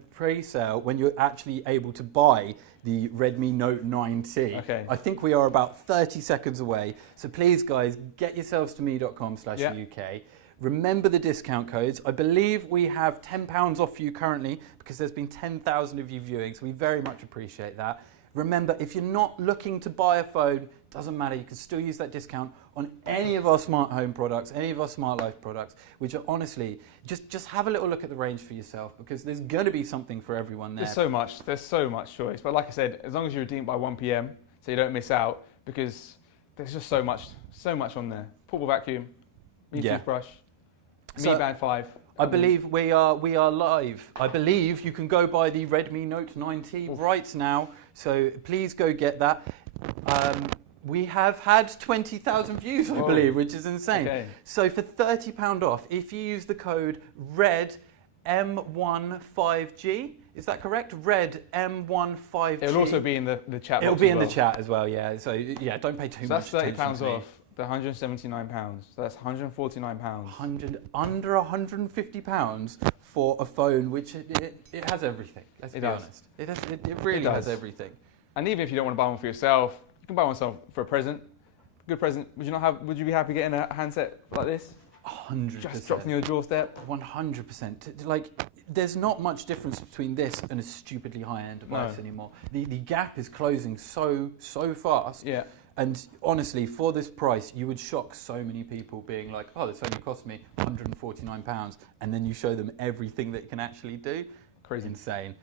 you're actually able to buy the Redmi Note 9T. Okay. I think we are about 30 seconds away. So please, guys, get yourselves to me.com/UK. Remember the discount codes. I believe we have £10 off for you currently because there's been 10,000 of you viewing, so we very much appreciate that. Remember, if you're not looking to buy a phone, doesn't matter, you can still use that discount on any of our smart home products, any of our smart life products, which are honestly, just have a little look at the range for yourself, because there's going to be something for everyone there. There's so much choice. But like I said, as long as you redeem by 1 p.m, so you don't miss out, because there's just so much on there. Portable vacuum, toothbrush, Mi Band 5. I believe we are live. I believe you can go buy the Redmi Note 9T right now, so please go get that. We have had 20,000 views, I believe, which is insane. Okay. So for £30 off, if you use the code REDM15G, is that correct? REDM15G. It'll also be in the chat box. It'll be as in well. the chat as well, yeah. So yeah, don't pay too much attention. That's £30 to me. off. The £179, so that's £149. Under £150 for a phone which it has everything. Let's be honest. It really has everything. And even if you don't want to buy one for yourself, you can buy one for a present. Good present. Would you be happy getting a handset like this? 100%. Just dropped on your doorstep. 100%. Like, there's not much difference between this and a stupidly high-end device anymore. The gap is closing so fast. Yeah. And honestly, for this price, you would shock so many people being like, oh, this only cost me £149. And then you show them everything that it can actually do. Crazy. Insane.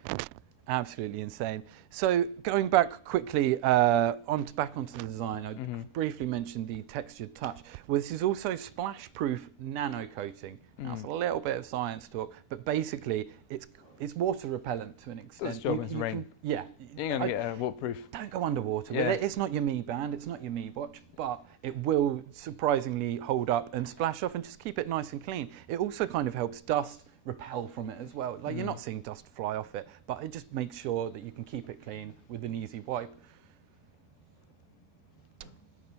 Absolutely insane. So going back quickly back onto the design, I briefly mentioned the textured touch. Well, this is also splash-proof nano coating. Now, it's a little bit of science talk, but basically it's water repellent to an extent. It's job in the rain. Yeah. You're going to get a waterproof. Don't go underwater Yeah. with it. It's not your Mi Band, it's not your Mi Watch, but it will surprisingly hold up and splash off and just keep it nice and clean. It also kind of helps dust repel from it as well. Like you're not seeing dust fly off it, but it just makes sure that you can keep it clean with an easy wipe.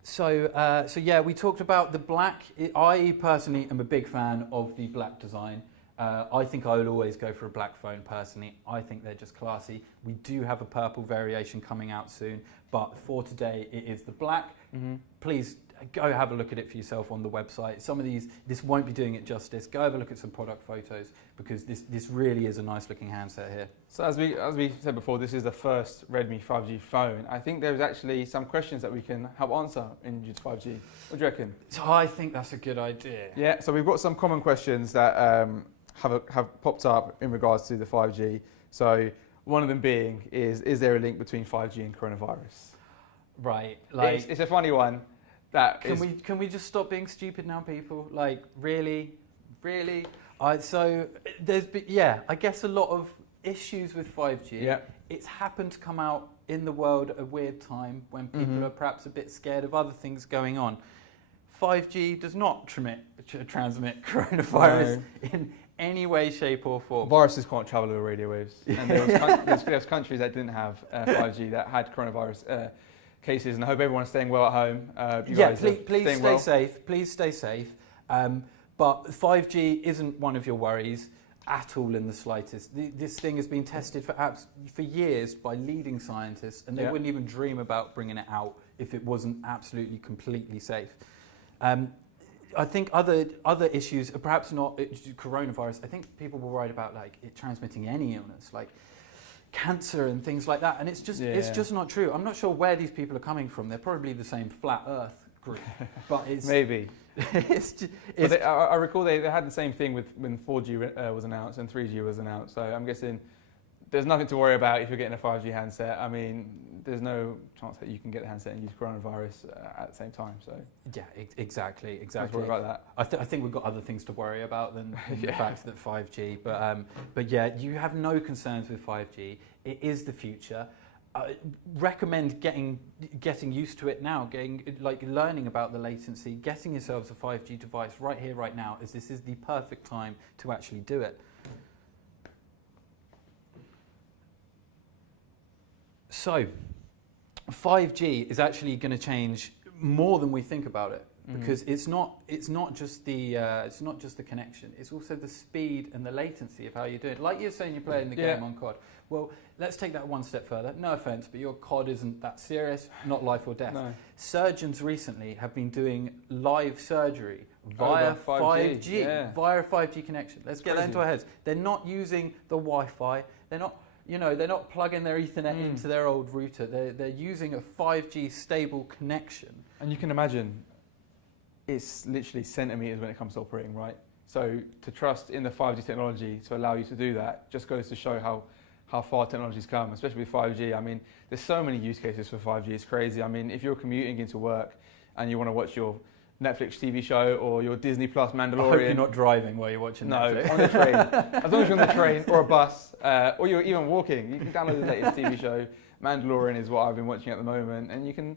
So yeah, we talked about the black. I personally am a big fan of the black design. I think I would always go for a black phone personally. I think they're just classy. We do have a purple variation coming out soon, but for today it is the black. Please go have a look at it for yourself on the website. Some of this won't be doing it justice. Go have a look at some product photos, because this really is a nice looking handset here. So as we said before, this is the first Redmi 5G phone. I think there's actually some questions that we can help answer in 5G. What do you reckon? So I think that's a good idea. Yeah, so we've got some common questions that have popped up in regards to the 5G. So one of them being is there a link between 5G and coronavirus? Right. It's a funny one. Can we just stop being stupid now, people? Like, really? So there's been, I guess a lot of issues with 5G. Yeah. It's happened to come out in the world at a weird time when people are perhaps a bit scared of other things going on. 5G does not transmit coronavirus in any way, shape or form. Viruses can't travel over radio waves. And there's countries that didn't have 5G that had coronavirus cases, and I hope everyone's staying well at home. Please stay safe. Please stay safe. But 5G isn't one of your worries at all in the slightest. This thing has been tested for years by leading scientists, and they wouldn't even dream about bringing it out if it wasn't absolutely completely safe. I think other issues are perhaps not coronavirus. I think people were worried about like it transmitting any illness, like cancer and things like that, and it's just not true. I'm not sure where these people are coming from. They're probably the same flat Earth group, but it's maybe. I recall they had the same thing when 4G was announced and 3G was announced. So I'm guessing there's nothing to worry about if you're getting a 5G handset. I mean, there's no chance that you can get the handset and use coronavirus at the same time. So yeah, exactly. don't worry about that. I think we've got other things to worry about than the fact that 5G. But yeah, you have no concerns with 5G. It is the future. I recommend getting used to it now, learning about the latency, getting yourselves a 5G device right here, right now, as this is the perfect time to actually do it. So, 5G is actually going to change more than we think about it, because it's not just the connection. It's also the speed and the latency of how you do it. Like you're saying, you're playing the game on COD. Well, let's take that one step further. No offense, but your COD isn't that serious, not life or death. No. Surgeons recently have been doing live surgery via 5G, via a 5G connection. Let's get that into our heads. They're not using the Wi-Fi. They're not plugging their Ethernet into their old router. They're using a 5G stable connection. And you can imagine, it's literally centimeters when it comes to operating, right? So to trust in the 5G technology to allow you to do that just goes to show how far technology's come, especially with 5G. I mean, there's so many use cases for 5G, it's crazy. I mean, if you're commuting into work and you want to watch your Netflix TV show or your Disney Plus Mandalorian. I hope you're not driving while you're watching Netflix. No, on the train. As long as you're on the train or a bus, or you're even walking, you can download the latest TV show. Mandalorian is what I've been watching at the moment, and you can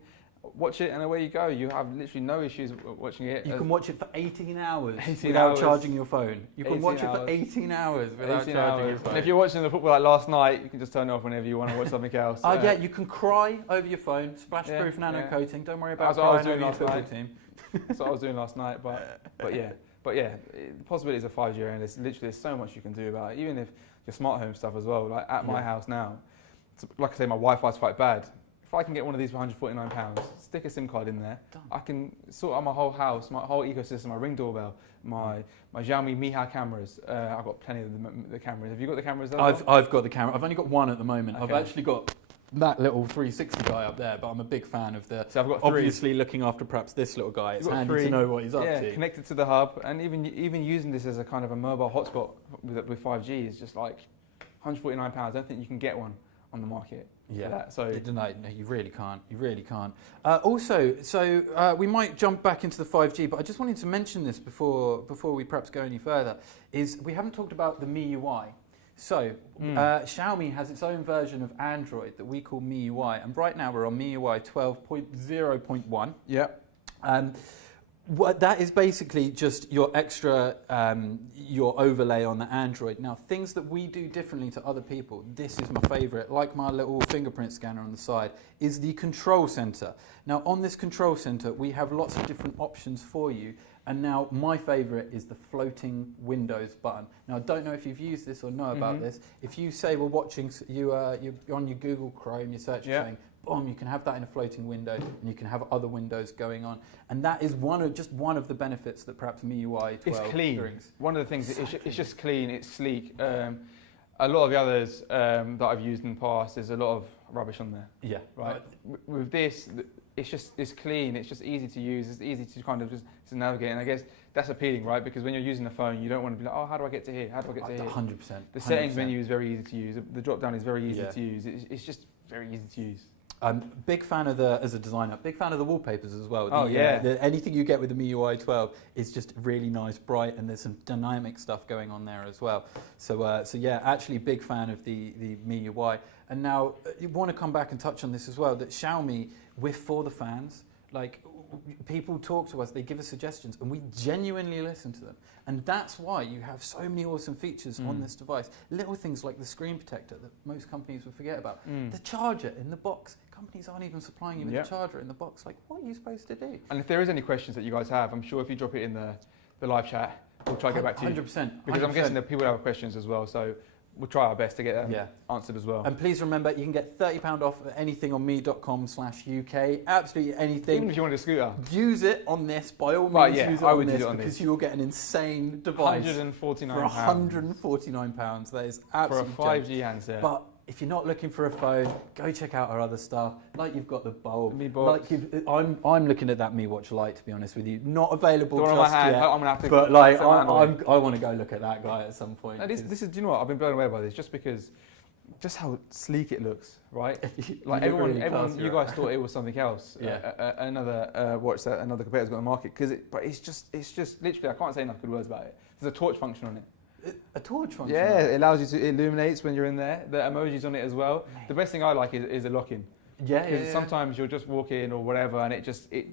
watch it and away you go. You have literally no issues watching it. You can watch it for 18 hours without charging your phone. You can watch it for 18 hours without charging your phone. And if you're watching the football like last night, you can just turn it off whenever you want to watch something else. Yeah, you can cry over your phone, splash-proof nano coating. Don't worry about crying over your football team. That's what I was doing last night, but yeah, the possibilities of 5G and there's so much you can do about it. Even if your smart home stuff as well. Like at my house now, like I say, my Wi-Fi is quite bad. If I can get one of these for £149, stick a SIM card in there, I can sort out my whole house, my whole ecosystem, my Ring doorbell, my Xiaomi Miha cameras. I've got plenty of the cameras. Have you got the cameras there? I've got the camera. I've only got one at the moment. Okay. I've actually got that little 360 guy up there, but I'm a big fan of the. So I've got three. Obviously, looking after perhaps this little guy, it's handy to know what he's up to. Connected to the hub, and even using this as a kind of a mobile hotspot with 5G is just like £149. I don't think you can get one on the market. Yeah, that, so no, you really can't. You really can't. We might jump back into the 5G, but I just wanted to mention this before we perhaps go any further. Is we haven't talked about the MIUI. So Xiaomi has its own version of Android that we call MIUI, and right now we're on MIUI 12.0.1. Yeah. That is basically just your extra, your overlay on the Android. Now, things that we do differently to other people, this is my favorite, like my little fingerprint scanner on the side, is the control center. Now, on this control center, we have lots of different options for you. And now my favorite is the floating Windows button. Now, I don't know if you've used this or know about this. If you say we're watching, you're on your Google Chrome, you're searching something, boom, you can have that in a floating window, and you can have other windows going on. And that is one of the benefits that perhaps MIUI 12 it's clean. brings. One of the things, it's just clean, it's sleek. A lot of the others that I've used in the past, there's a lot of rubbish on there. Yeah. Right. With this, it's clean, it's just easy to use, it's easy to kind of just to navigate, and I guess that's appealing, right? Because when you're using a phone, you don't want to be like, oh, how do I get to here? How do I get to here? 100%. The settings menu is very easy to use. The drop down is very easy to use. It's just very easy to use. Big fan of as a designer, big fan of the wallpapers as well. Anything you get with the MIUI 12 is just really nice, bright, and there's some dynamic stuff going on there as well. So yeah, actually big fan of the MIUI. And now you want to come back and touch on this as well, that Xiaomi, we're for the fans. Like, people talk to us, they give us suggestions, and we genuinely listen to them. And that's why you have so many awesome features on this device. Little things like the screen protector that most companies would forget about. The charger in the box. Companies aren't even supplying you with a charger in the box. Like, what are you supposed to do? And if there is any questions that you guys have, I'm sure if you drop it in the live chat, we'll try to get back to you. 100%. Because I'm guessing that people have questions as well, so we'll try our best to get them answered as well. And please remember, you can get £30 off anything on me.com/UK. Absolutely anything. Even if you want a scooter. Use it on this, by all means. Use it I on would this, use it on because this. you'll get an insane device £149. for £149. That is absolutely for a 5G handset. But if you're not looking for a phone, go check out our other stuff. Like, you've got the bulb. Mi Box. Like I'm looking at that Mi Watch Lite, to be honest with you. Not available just hand, yet. I'm gonna have to. But like, I want to go look at that guy at some point. No, this is. Do you know what? I've been blown away by this, just because just how sleek it looks, right? You Like look everyone, really classy, you right? guys thought it was something else. Yeah. Another watch that another competitor's got on the market, but it's just literally, I can't say enough good words about it. There's a torch function on it. A torch function? Yeah, it allows you to, it illuminates when you're in there. The emojis on it as well. The best thing I like is a lock-in. Yeah, Because yeah. sometimes you'll just walk in or whatever, and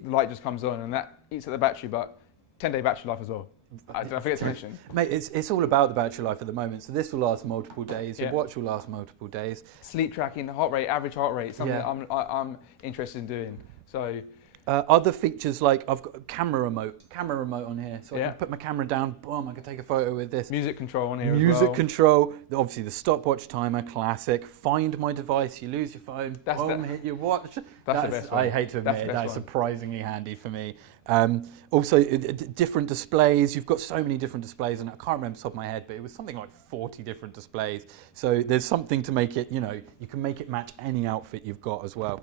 light just comes on, and that eats at the battery. But 10-day battery life as well. I forget to mention. Mate, it's all about the battery life at the moment. So this will last multiple days. Your Yeah. watch will last multiple days. Sleep tracking, heart rate, average heart rate, something Yeah. that I'm interested in doing. So Other features like I've got a camera remote on here, so I Yeah. can put my camera down. Boom! I can take a photo with this. music control on here as Music well. control, obviously the stopwatch timer, classic. Find my device, you lose your phone, That's boom, the- hit your watch. That's the best one. I hate to That's admit the it, best that's one. surprisingly handy for me. Also, different displays. You've got so many different displays, and I can't remember off the top of my head, but it was something like 40 different displays. So there's something to make it, you can make it match any outfit you've got as well.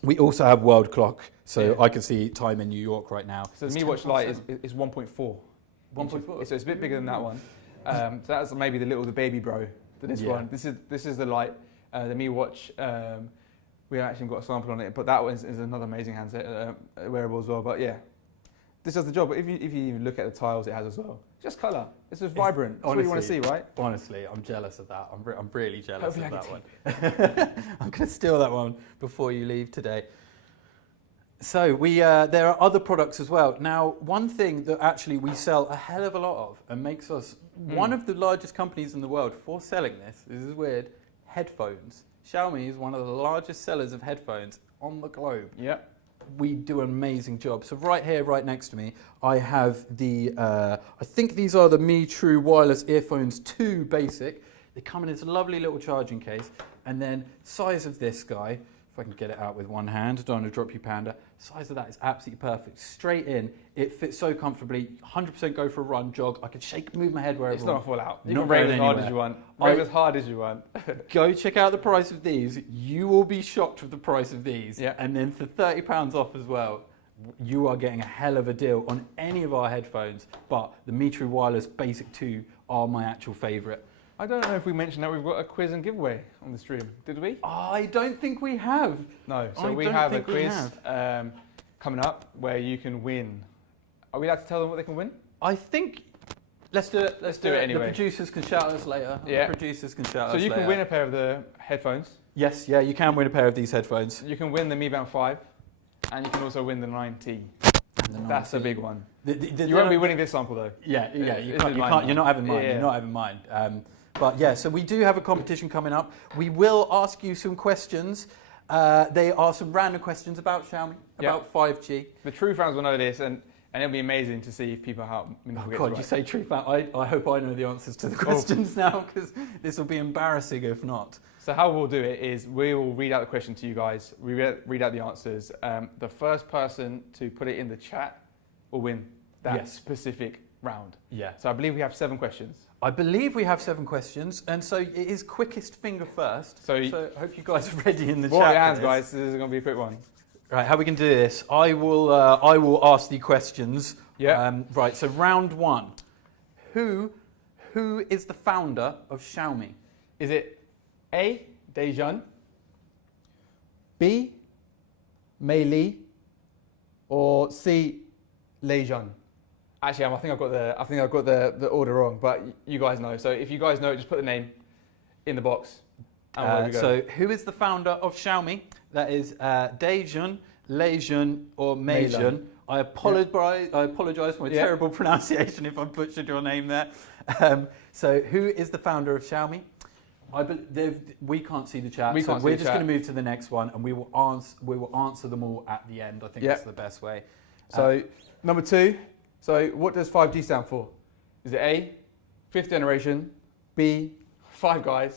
We also have world clock, so Yeah. I can see time in New York right now. So It's the Mi Watch Lite 10:07. is 1.4. 1.4. So it's a bit bigger than that one. So that's maybe the baby bro to this Yeah. one. This is the Lite, the Mi Watch. We actually got a sample on it, but that one is another amazing handset wearable as well. But yeah, this does the job. But if you even look at the tiles it has as well, just colour. It's just vibrant. That's what you want to see, right? Honestly, I'm jealous of that. I'm really jealous Hopefully of I that can one. I'm going to steal that one before you leave today. So there are other products as well. Now, one thing that actually we sell a hell of a lot of and makes us one of the largest companies in the world for selling this is weird, headphones. Xiaomi is one of the largest sellers of headphones on the globe. Yeah. We do an amazing job. So right here, right next to me, I have the, I think these are the Mi True Wireless Earphones 2 Basic. They come in this lovely little charging case, and then size of this guy, if I can get it out with one hand, don't want to drop you, Panda. Size of that is absolutely perfect. Straight in, it fits so comfortably. 100% go for a run, jog. I could move my head wherever It's I not want. full out. You Not can rave going as hard as anywhere. you want. I- Rave as hard as you want. Go check out the price of these. You will be shocked with the price of these. Yeah. And then for £30 off as well, you are getting a hell of a deal on any of our headphones. But the Mi True Wireless Basic 2 are my actual favourite. I don't know if we mentioned that we've got a quiz and giveaway on the stream. Did we? I don't think we have. No. So I we don't have a think we quiz coming up where you can win. Are we allowed to tell them what they can win? I think. Let's do it. Let's do it anyway. The producers can shout us later. Yeah. The producers can shout So us you later. can win a pair of the headphones. Yes, yeah, you can win a pair of these headphones. You can win the Mi Band 5, and you can also win the 9T. That's a big one. You won't be winning this sample though. Yeah, you This can't. is You mine can't. now. You're not having mine. Yeah. You're not having mine. But yeah, so we do have a competition coming up. We will ask you some questions. They are some random questions about Xiaomi, Yeah. about 5G. The true fans will know this, and it'll be amazing to see if people how many people get God, it you right. say true fact. I hope I know the answers to the questions now, because this will be embarrassing if not. So how we'll do it is we will read out the question to you guys. We read out the answers. The first person to put it in the chat will win that Yes. specific round. Yeah. So I believe we have 7 questions. I believe we have 7 questions, and so it is quickest finger first. So I hope you guys are ready in the Roll chat. your for hands, this. guys. This is going to be a quick one. Right, how are we can do this? I will ask the questions. Yeah. Right, so round 1. Who is the founder of Xiaomi? Is it A, Dejan, B, Mei Li, or C, Lei Zhan? Actually, I think I've got the order wrong, but you guys know. So if you guys know, just put the name in the box. And away we go. So who is the founder of Xiaomi? That is Dejan, Leijun, or Meijun. I apologise for my Yeah. terrible pronunciation if I butchered your name there. So who is the founder of Xiaomi? We can't see the chat, We so can't see we're the just chat. going to move to the next one, and we will answer them all at the end. I think Yeah. that's the best way. So number 2. So what does 5G stand for? Is it A, 5th generation, B, 5 guys,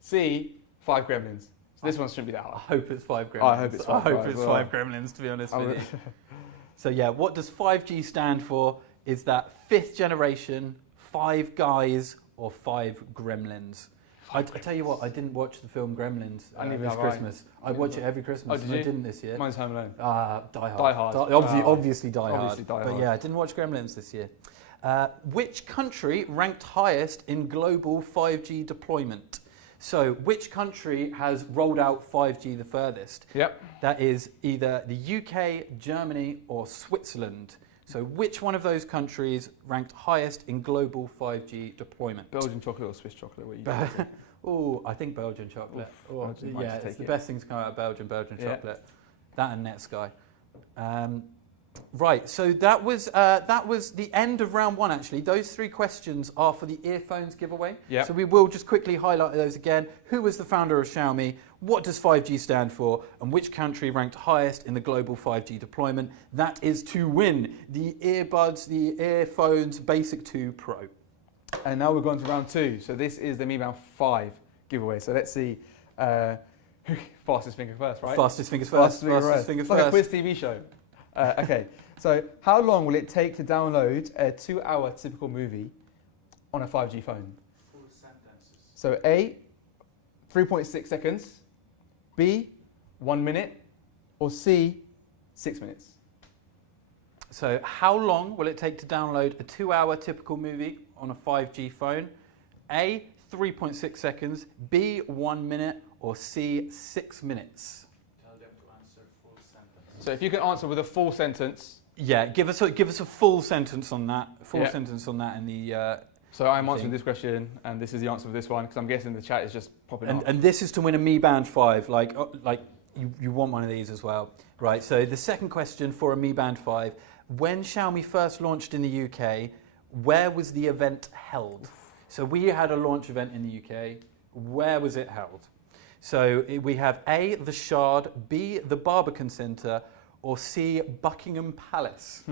C, 5 gremlins? So this one shouldn't be that I hard. hope it's 5 gremlins. I hope it's 5 I hope guys it's as well. 5 gremlins, to be honest with would- you. So yeah, what does 5G stand for? Is that 5th generation, 5 guys, or 5 gremlins? I tell you what, I didn't watch the film Gremlins Neither this have I. Christmas. I watch it every Christmas, Oh, did and I you? didn't this year. Mine's Home Alone. Die Hard. Die Hard. Obviously Die Hard. Obviously Die But Hard. yeah, I didn't watch Gremlins this year. Which country ranked highest in global 5G deployment? So, which country has rolled out 5G the furthest? Yep. That is either the UK, Germany, or Switzerland. So, which one of those countries ranked highest in global 5G deployment? Belgian chocolate or Swiss chocolate? What you going for? Oh, I think Belgian chocolate. Oof, Belgian might Yeah, just it's take the it. best thing to come out of Belgian Yeah. chocolate. That and Netsky. Right, so that was the end of round one. Actually, those three questions are for the earphones giveaway. Yep. So we will just quickly highlight those again. Who was the founder of Xiaomi? What does 5G stand for? And which country ranked highest in the global 5G deployment? That is to win the earbuds, the earphones Basic 2 Pro. And now we're going to round two. So this is the Mi Band 5 giveaway. So let's see. Fastest finger first, right? Fastest fingers first. Fastest fingers It's like a first. quiz TV show. Okay, so how long will it take to download a 2-hour typical movie on a 5G phone? Full sentences. So A, 3.6 seconds, B, 1 minute, or C, 6 minutes? So how long will it take to download a 2-hour typical movie on a 5G phone? A, 3.6 seconds, B, 1 minute, or C, 6 minutes? Tell them to answer full sentence. So if you can answer with a full sentence. Yeah, give us a full sentence on that. Yeah. Sentence on that in the. So I'm answering Thing. this question, and this is the answer for this one, because I'm guessing the chat is just popping up. And this is to win a Mi Band 5. Like you want one of these as well, right? So the second question for a Mi Band 5: when Xiaomi first launched in the UK, where was the event held? So we had a launch event in the UK. Where was it held? So we have A, the Shard, B, the Barbican Centre, or C, Buckingham Palace.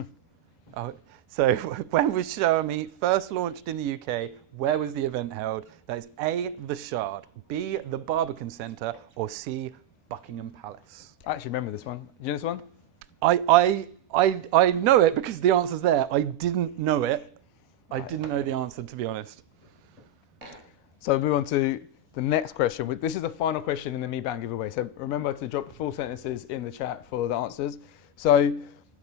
Oh, so when was Xiaomi first launched in the UK, where was the event held? That is A, the Shard, B, the Barbican Centre, or C, Buckingham Palace. I actually remember this one. Do you know this one? I know it because the answer's there. I didn't know it. I didn't know the answer, to be honest. So we'll move on to the next question. This is the final question in the Mi Band giveaway. So remember to drop full sentences in the chat for the answers. So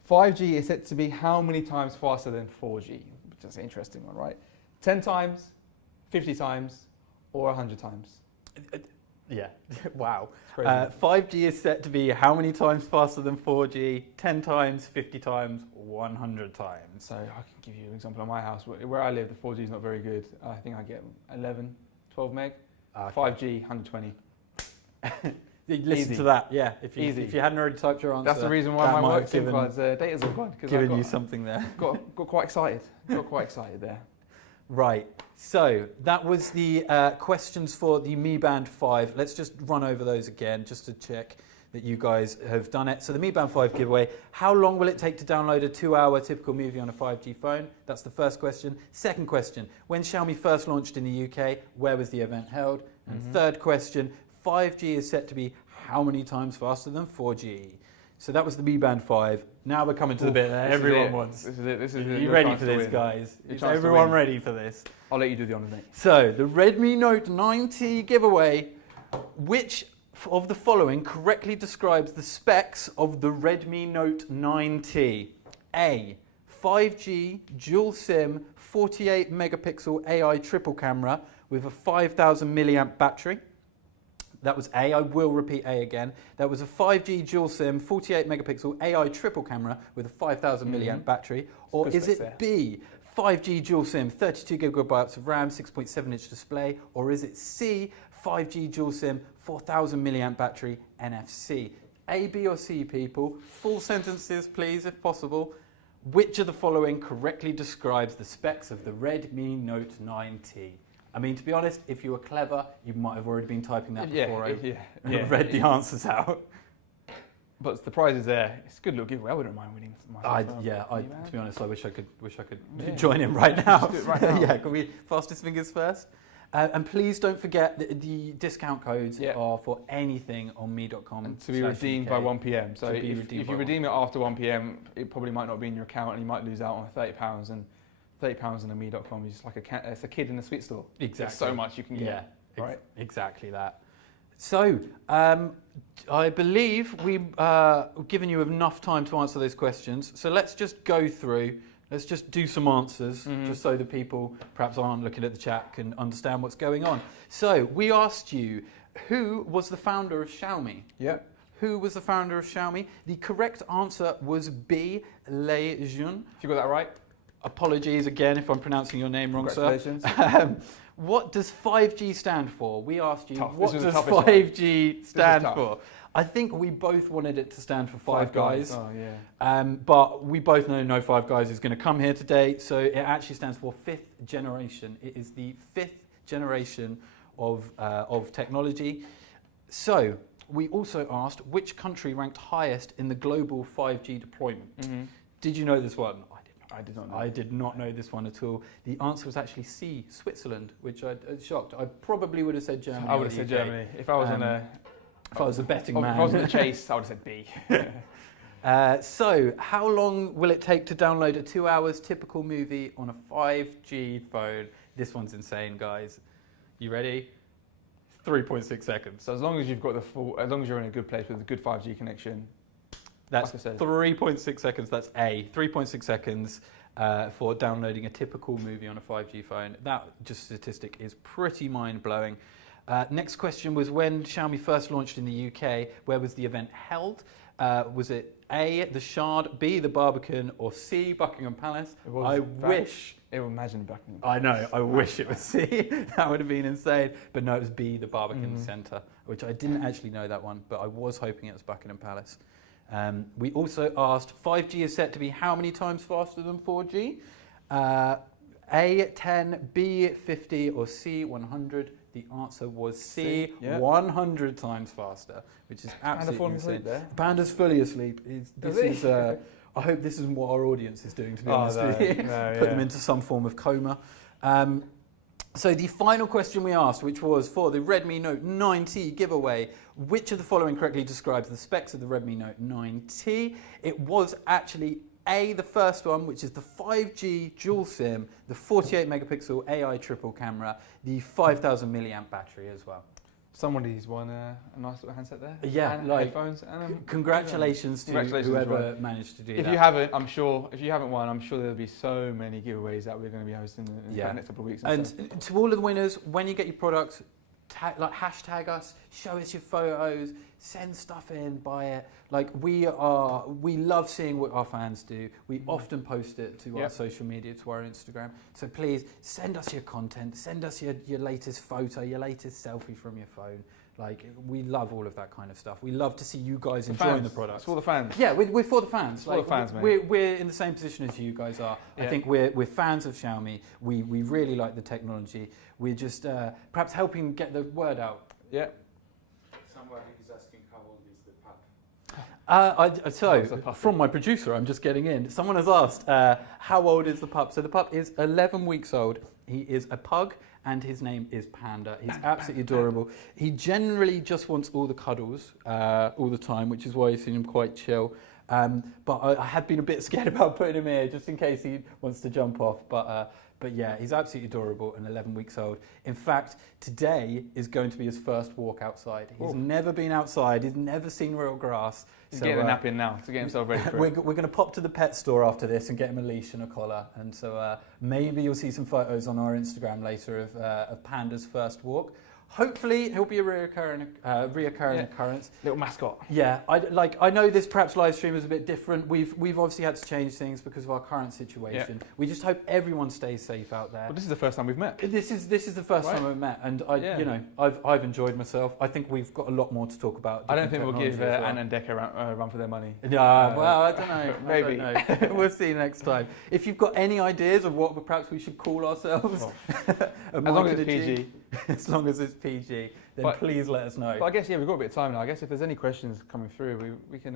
5G is said to be how many times faster than 4G? Which is an interesting one, right? 10 times, 50 times, or 100 times? Yeah, wow. Crazy. 5G is set to be how many times faster than 4G? 10 times, 50 times, 100 times. So I can give you an example of my house. Where I live, the 4G is not very good. I think I get 11, 12 meg. Okay. 5G, 120. Listen Easy. to that, yeah. If Easy. you hadn't already typed your answer, That's the reason why that my might work have SIM given, cards data's all gone. Because given you something there. got quite excited. Got quite excited there. Right, so that was the questions for the Mi Band 5. Let's just run over those again just to check that you guys have done it. So the Mi Band 5 giveaway, how long will it take to download a 2-hour typical movie on a 5G phone? That's the first question. Second question, when Xiaomi first launched in the UK, where was the event held? And third question, 5G is set to be how many times faster than 4G? So that was the Mi Band 5. Now we're coming to the bit that This is everyone it. wants. This is it. This is Are it. you Your ready chance for to this, win. guys? Your Is chance to everyone win. ready for this? I'll let you do the honours, mate. So, the Redmi Note 90 giveaway. Which of the following correctly describes the specs of the Redmi Note 90? A, 5G dual SIM 48 megapixel AI triple camera with a 5,000 milliamp battery. That was A. I will repeat A again. That was a 5G dual SIM 48 megapixel AI triple camera with a 5,000 milliamp battery. Or Good is specs it there. B, 5G dual SIM 32 gigabytes of RAM, 6.7 inch display? Or is it C, 5G dual SIM 4,000 milliamp battery, NFC? A, B or C, people. Full sentences, please, if possible. Which of the following correctly describes the specs of the Redmi Note 90? I mean, to be honest, if you were clever, you might have already been typing that before I read the answers out. But the prize is there. It's a good little giveaway. I wouldn't mind winning. To be honest, I wish I could Yeah. join in right now. Just do it right now. Yeah, can we fastest fingers first? And please don't forget that the discount codes are for anything on me.com. And to be redeemed by 1 p.m. So To be if redeemed you by redeem it after 1 p.m, it probably might not be in your account, and you might lose out on £30. And £30 on a me.com is like it's a kid in a sweet store. Exactly. There's so much you can get. Yeah, right. Exactly that. So, I believe we've given you enough time to answer those questions. So let's just go through Let's just do some answers, just so the people perhaps aren't looking at the chat can understand what's going on. So we asked you, who was the founder of Xiaomi? Yeah. Who was the founder of Xiaomi? The correct answer was B, Lei Jun. If you got that right, Apologies again if I'm pronouncing your name wrong, sir. congratulations. What does 5G stand for? We asked you, Tough. what This does was the toughest 5G stand tough. for? I think we both wanted it to stand for Five Guys. Oh, yeah. But we both know no Five Guys is going to come here today, so it actually stands for fifth generation. It is the fifth generation of technology. So we also asked which country ranked highest in the global 5G deployment. Did you know this one? I did not know. I did not know this one at all. The answer was actually C, Switzerland, which I shocked. I probably would have said Germany. I would have said Germany. If I was if I was a betting man. If I was on the chase, I would have said B. So, how long will it take to download a 2 hours typical movie on a 5G phone? This one's insane, guys. You ready? 3.6 seconds. So as long as you've got as long as you're in a good place with a good 5G connection. That's like I said. 3.6 seconds. That's A. 3.6 seconds for downloading a typical movie on a 5G phone. That just statistic is pretty mind-blowing. Next question was when Xiaomi first launched in the UK, where was the event held? Was it A, the Shard, B, the Barbican, or C, Buckingham Palace? I wish. Imagine Buckingham. I know, I wish it was C. That would have been insane. But no, it was B, the Barbican Centre, which I didn't actually know that one, but I was hoping it was Buckingham Palace. We also asked, 5G is set to be how many times faster than 4G? A, 10, B, 50, or C, 100? The answer was C, 100 times faster, which is absolutely insane. Panda's fully asleep. I hope this isn't what our audience is doing, to be honest with you. Put them into some form of coma. So the final question we asked, which was for the Redmi Note 9T giveaway, which of the following correctly describes the specs of the Redmi Note 9T? It was actually A, the first one, which is the 5G dual SIM, the 48 megapixel AI triple camera, the 5000 milliamp battery as well. Somebody's won a nice little handset there. Yeah, and like headphones. And, congratulations to whoever managed to do that. If you haven't won, I'm sure there'll be so many giveaways that we're going to be hosting in the next couple of weeks. And to all of the winners, when you get your products, hashtag us, show us your photos, send stuff in, buy it. Like we love seeing what our fans do. We often post it to our social media, to our Instagram. So please send us your content, send us your latest photo, your latest selfie from your phone. Like we love all of that kind of stuff. We love to see you guys enjoying the products. It's for the fans. Yeah, we're for the fans. For the fans, mate. We're in the same position as you guys are. I think we're fans of Xiaomi. We really like the technology. We're just perhaps helping get the word out. Yeah. Somebody is asking how old is the pup? From my producer, I'm just getting in. Someone has asked, how old is the pup? So the pup is 11 weeks old. He is a pug, and his name is Panda. He's absolutely adorable. He generally just wants all the cuddles all the time, which is why you've seen him quite chill. But I had been a bit scared about putting him here, just in case he wants to jump off. But yeah, he's absolutely adorable and 11 weeks old. In fact, today is going to be his first walk outside. He's never been outside. He's never seen real grass. He's getting a nap in now to get himself ready for it. We're going to pop to the pet store after this and get him a leash and a collar. And so maybe you'll see some photos on our Instagram later of Panda's first walk. Hopefully, he'll be a reoccurring occurrence. Little mascot. Yeah, I know this perhaps live stream is a bit different. We've obviously had to change things because of our current situation. Yeah. We just hope everyone stays safe out there. Well, this is the first time we've met. This is the first time we've met, and I've enjoyed myself. I think we've got a lot more to talk about. I don't think we'll give Anne and Decker a run for their money. Yeah, well, I don't know. Maybe. I don't know. We'll see next time. If you've got any ideas of what perhaps we should call ourselves, as long as it's PG. As long as it's PG, then please let us know. But I guess, we've got a bit of time now. I guess if there's any questions coming through, we can...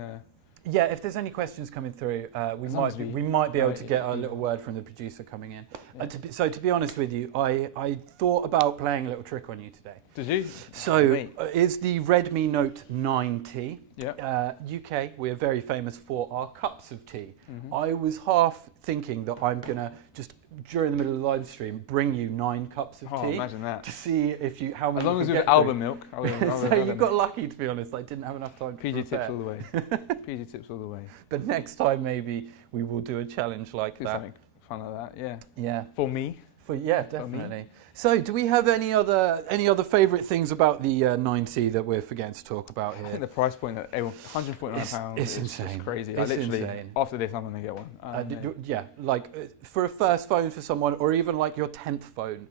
Yeah, if there's any questions coming through, we might be able to get a little word from the producer coming in. Yeah. To be honest with you, I thought about playing a little trick on you today. Did you? So, is the Redmi Note 9T. UK, we're very famous for our cups of tea. Mm-hmm. I was half thinking that I'm going to just during the middle of the live stream, bring you 9 cups of Oh, tea imagine that. to see if you how many. As long you as can we get have almond through. milk. So you got lucky, to be honest. I didn't have enough time. To PG tips prepare. all the way. PG tips all the way. But next time maybe we will do a challenge like Do that. something fun like that. Yeah. Yeah. For me. Yeah, definitely. So, do we have any other favourite things about the 9T that we're forgetting to talk about I here? think the price point at £149 It's is insane. crazy. It's literally, insane. after this, I'm going to get one. Yeah, like for a first phone for someone, or even like your 10th phone,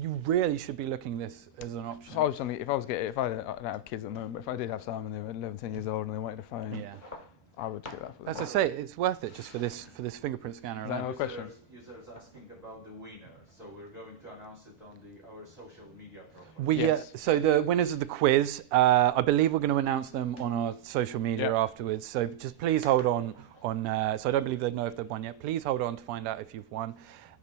you really should be looking at this as an option. So I don't have kids at the moment, but if I did have some and they were 11, 10 years old and they wanted a phone, Yeah. I would get that for them. As I say, it's worth it just for this fingerprint scanner Is that alone. another question? Users asking about the winner, so we're going to announce it on our social media profile. Yes. So the winners of the quiz, I believe we're going to announce them on our social media Yeah. afterwards. So just please hold on. So I don't believe they know if they've won yet. Please hold on to find out if you've won.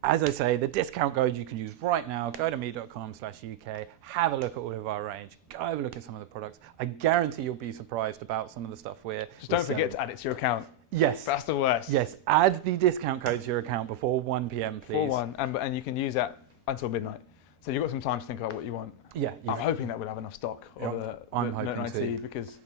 As I say, the discount code you can use right now, go to me.com/UK, have a look at all of our range, go have a look at some of the products. I guarantee you'll be surprised about some of the stuff Just don't forget to add it to your account. Yes. That's the worst. Yes, add the discount code to your account before 1 p.m, please. 4-1, and you can use that until midnight. So you've got some time to think about what you want. Yeah, I'm hoping that we'll have enough stock of I'm the hoping Note 9T too. because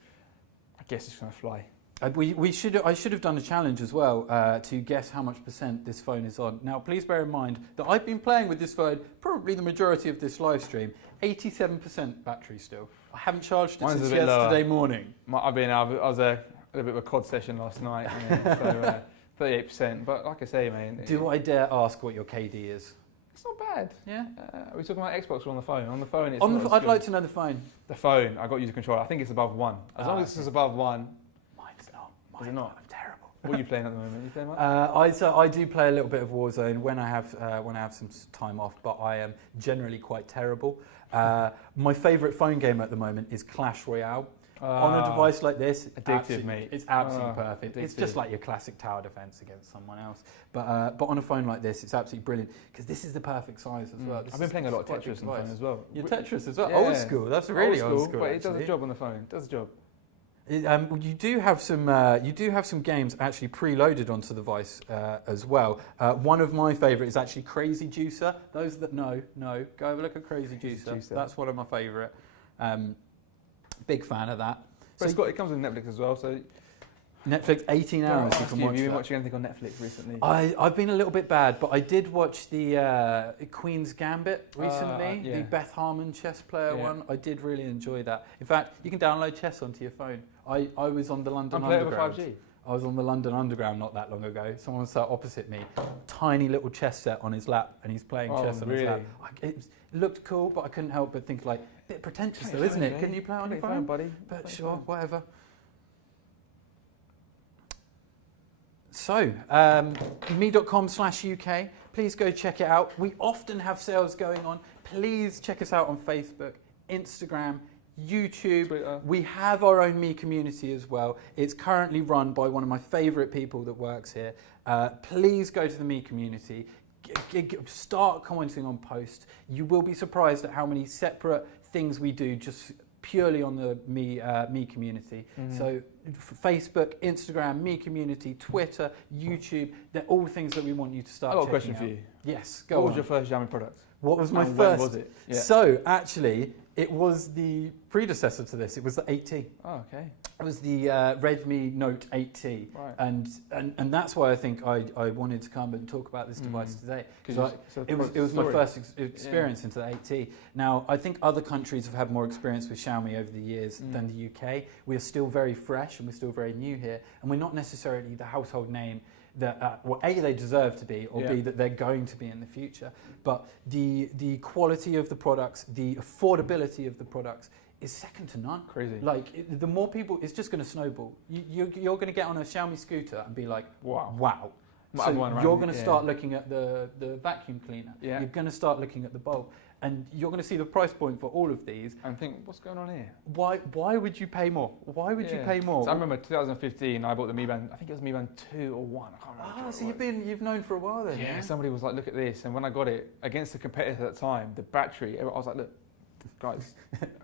I guess it's going to fly. I should have done a challenge as well to guess how much % this phone is on. Now, please bear in mind that I've been playing with this phone probably the majority of this live stream. 87% battery still. I haven't charged it Mine's since a bit yesterday morning. I was a bit of a COD session last night, so 38%. But like I say, man, Do I dare ask what your KD is? it's not bad. Yeah. Are we talking about Xbox or on the phone? On the phone, it's On not the, as I'd good. like to know the phone. The phone, I got user control. I think it's above 1. As long as Okay. it's above 1. Mine's not. Is it not? I'm terrible. What are you playing at the moment? You playing much? I do play a little bit of Warzone when I have some time off, but I am generally quite terrible. My favourite phone game at the moment is Clash Royale. On a device like this, Addictive, mate. It's absolutely perfect. It's addictive. just like your classic tower defense against someone else. But on a phone like this, it's absolutely brilliant because this is the perfect size as well. This I've been is- playing a lot of quite a Tetris big on the phone device. as well. Your Tetris as well. Yeah. Old school. That's really old school. But it does actually. the job on the phone. It does the job. You do have some games actually preloaded onto the device as well. One of my favourite is actually Crazy Juicer. Those that know, go have a look at Crazy Juicer. Juicer. That's one of my favourite. Big fan of that. But So it comes with Netflix as well. So Netflix, 18 hours you can watch have you been that. watching anything on Netflix recently? I've been a little bit bad, but I did watch the Queen's Gambit recently, yeah. the Beth Harmon chess player Yeah. one. I did really enjoy that. In fact, you can download chess onto your phone. I was on the London I'm playing over Underground. 5G. I was on the London Underground not that long ago. Someone sat opposite me, tiny little chess set on his lap, and he's playing Oh, chess on his lap. really? It looked cool, but I couldn't help but think like, a bit pretentious Play though, your isn't phone, it? Jay. Couldn't you play on Play your your phone? buddy. But Play your sure, phone. whatever. So, me.com/UK, please go check it out. We often have sales going on. Please check us out on Facebook, Instagram, YouTube. Twitter. We have our own Me community as well. It's currently run by one of my favourite people that works here. Please go to the Me community. Start commenting on posts. You will be surprised at how many separate things we do just purely on the Me community. So Facebook, Instagram, Me community, Twitter, YouTube, they're all things that we want you to start I've got a checking question for out. you. Yes, go What on. was your first Xiaomi product? What was my And first? when was it? Yeah. So actually, it was the predecessor to this. It was the 8T. Oh, okay. It was the Redmi Note 8T, Right. and that's why I think I wanted to come and talk about this device today, because it was my first experience into the 8T. Now I think other countries have had more experience with Xiaomi over the years than the UK. We are still very fresh and we're still very new here, and we're not necessarily the household name that well, A, they deserve to be, or B, that they're going to be in the future. But the quality of the products, the affordability of the products is second to none. Crazy. Like, the more people, it's just going to snowball. You're going to get on a Xiaomi scooter and be like, wow. So you're going to start looking at the vacuum cleaner. Yeah. You're going to start looking at the bulb. And you're going to see the price point for all of these. And think, what's going on here? Why would you pay more? Why would you pay more? So I remember 2015, I bought the Mi Band, I think it was Mi Band 2 or 1, I can't remember. So you've known for a while then. Yeah, somebody was like, look at this. And when I got it, against the competitor at the time, the battery, I was like, look, guys,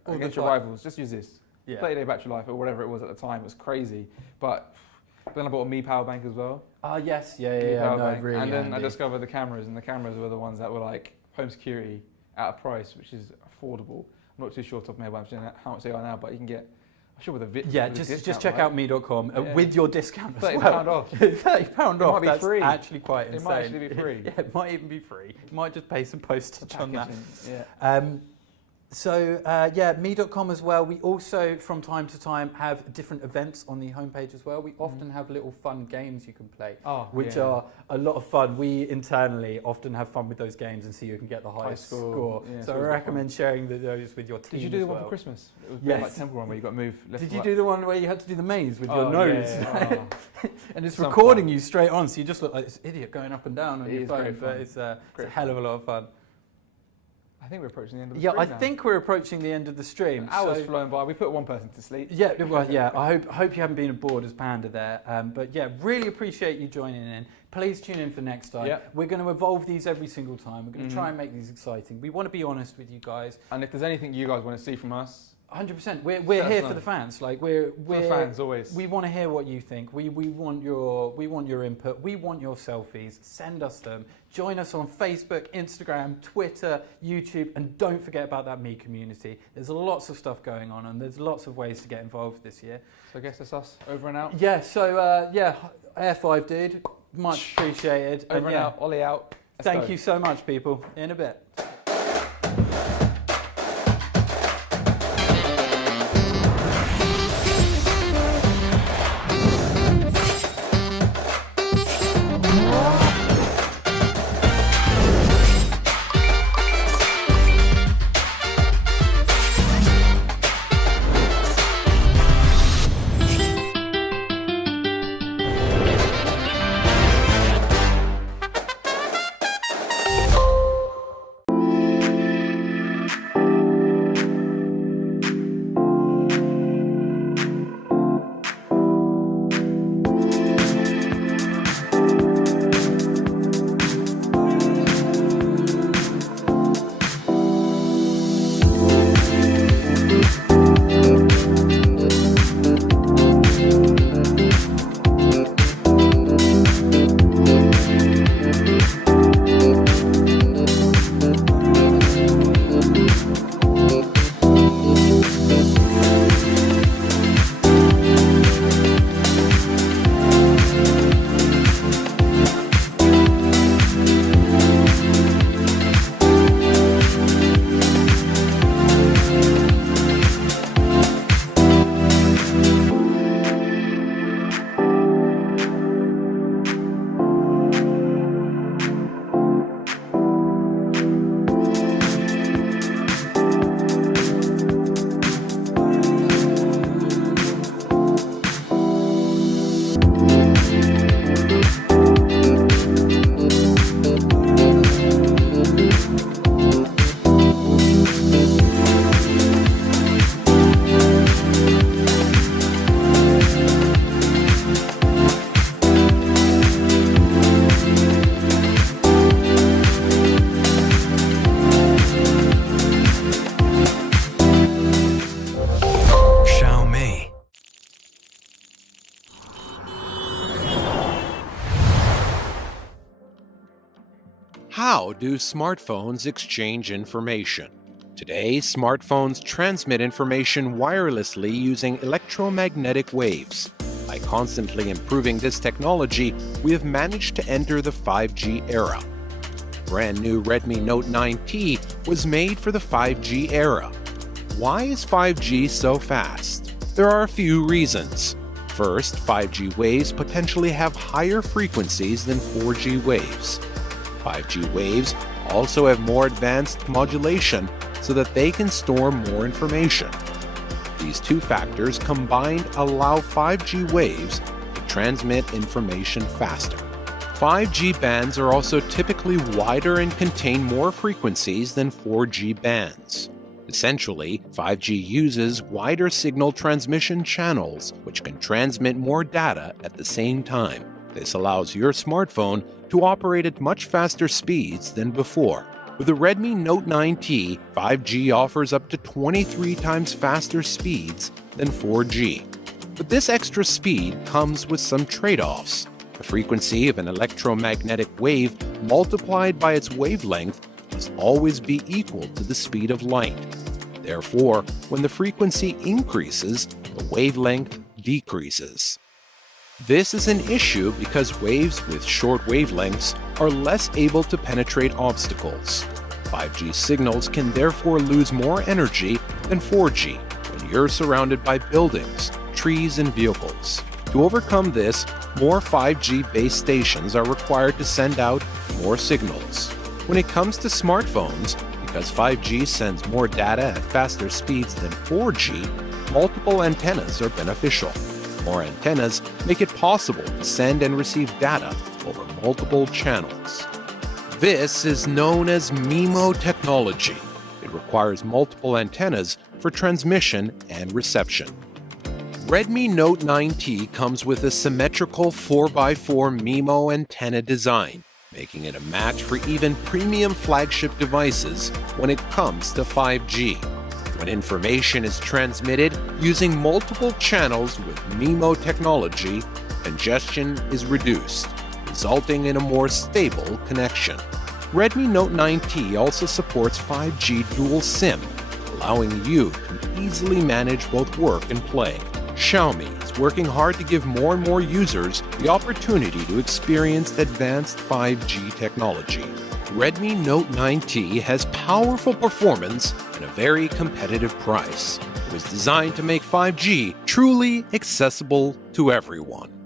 against your rivals, just use this. Yeah. 30-day battery life or whatever it was at the time was crazy. But But then I bought a Mi power bank as well. Yes, Mi yeah. power No, bank. really and then I handy. discovered the cameras, and the cameras were the ones that were like home security at a price which is affordable. I'm not too sure off the top of my head how much they are now, but you can get, I'm sure with a Yeah, with a just discount, check right? out me.com Yeah. with your discount as £30 well. off. £30 It off. might be That's free. actually quite insane. It might actually be free. Yeah, it might even be free. You might just pay some postage on that. Yeah. Yeah, me.com as well. We also, from time to time, have different events on the homepage as well. We often have little fun games you can play, which are a lot of fun. We internally often have fun with those games and see who can get the highest score. Yeah, so I recommend sharing those with your team. Did you do as the one well. for Christmas? It was Yes. like temple one where you got to move left Did to you right. do the one where you had to do the maze with your Oh, nose? yeah. And it's Some recording fun. you straight on, so you just look like this idiot going up and down on It your is phone. great But fun. it's a Great hell of a lot of fun. I think we're approaching the end of the Yeah, stream I now. think we're approaching the end of the stream. An hour's so- flown by. We put one person to sleep. Yeah, well, yeah. I hope you haven't been bored as Panda there. But yeah, really appreciate you joining in. Please tune in for next time. Yeah. We're going to evolve these every single time. We're going to try and make these exciting. We want to be honest with you guys. And if there's anything you guys want to see from us, 100%. We're Let us here know. for the fans. Like we're for the fans always. We want to hear what you think. We want your input. We want your selfies. Send us them. Join us on Facebook, Instagram, Twitter, YouTube, and don't forget about that Me community. There's lots of stuff going on, and there's lots of ways to get involved this year. So I guess that's us. Over and out. Yeah. So Air 5 dude, much appreciated. Over and yeah, out. Ollie out. Let's Thank go. you so much, people. In a bit. How do smartphones exchange information? Today, smartphones transmit information wirelessly using electromagnetic waves. By constantly improving this technology, we have managed to enter the 5G era. Brand new Redmi Note 9T was made for the 5G era. Why is 5G so fast? There are a few reasons. First, 5G waves potentially have higher frequencies than 4G waves. 5G waves also have more advanced modulation so that they can store more information. These two factors combined allow 5G waves to transmit information faster. 5G bands are also typically wider and contain more frequencies than 4G bands. Essentially, 5G uses wider signal transmission channels, which can transmit more data at the same time. This allows your smartphone to operate at much faster speeds than before. With the Redmi Note 9T, 5G offers up to 23 times faster speeds than 4G. But this extra speed comes with some trade-offs. The frequency of an electromagnetic wave multiplied by its wavelength must always be equal to the speed of light. Therefore, when the frequency increases, the wavelength decreases. This is an issue because waves with short wavelengths are less able to penetrate obstacles. 5G signals can therefore lose more energy than 4G when you're surrounded by buildings, trees, and vehicles. To overcome this, more 5G base stations are required to send out more signals. When it comes to smartphones, because 5G sends more data at faster speeds than 4G, multiple antennas are beneficial. More antennas make it possible to send and receive data over multiple channels. This is known as MIMO technology. It requires multiple antennas for transmission and reception. Redmi Note 9T comes with a symmetrical 4x4 MIMO antenna design, making it a match for even premium flagship devices when it comes to 5G. When information is transmitted using multiple channels with MIMO technology, congestion is reduced, resulting in a more stable connection. Redmi Note 9T also supports 5G dual SIM, allowing you to easily manage both work and play. Xiaomi is working hard to give more and more users the opportunity to experience advanced 5G technology. Redmi Note 9T has powerful performance and a very competitive price. It was designed to make 5G truly accessible to everyone.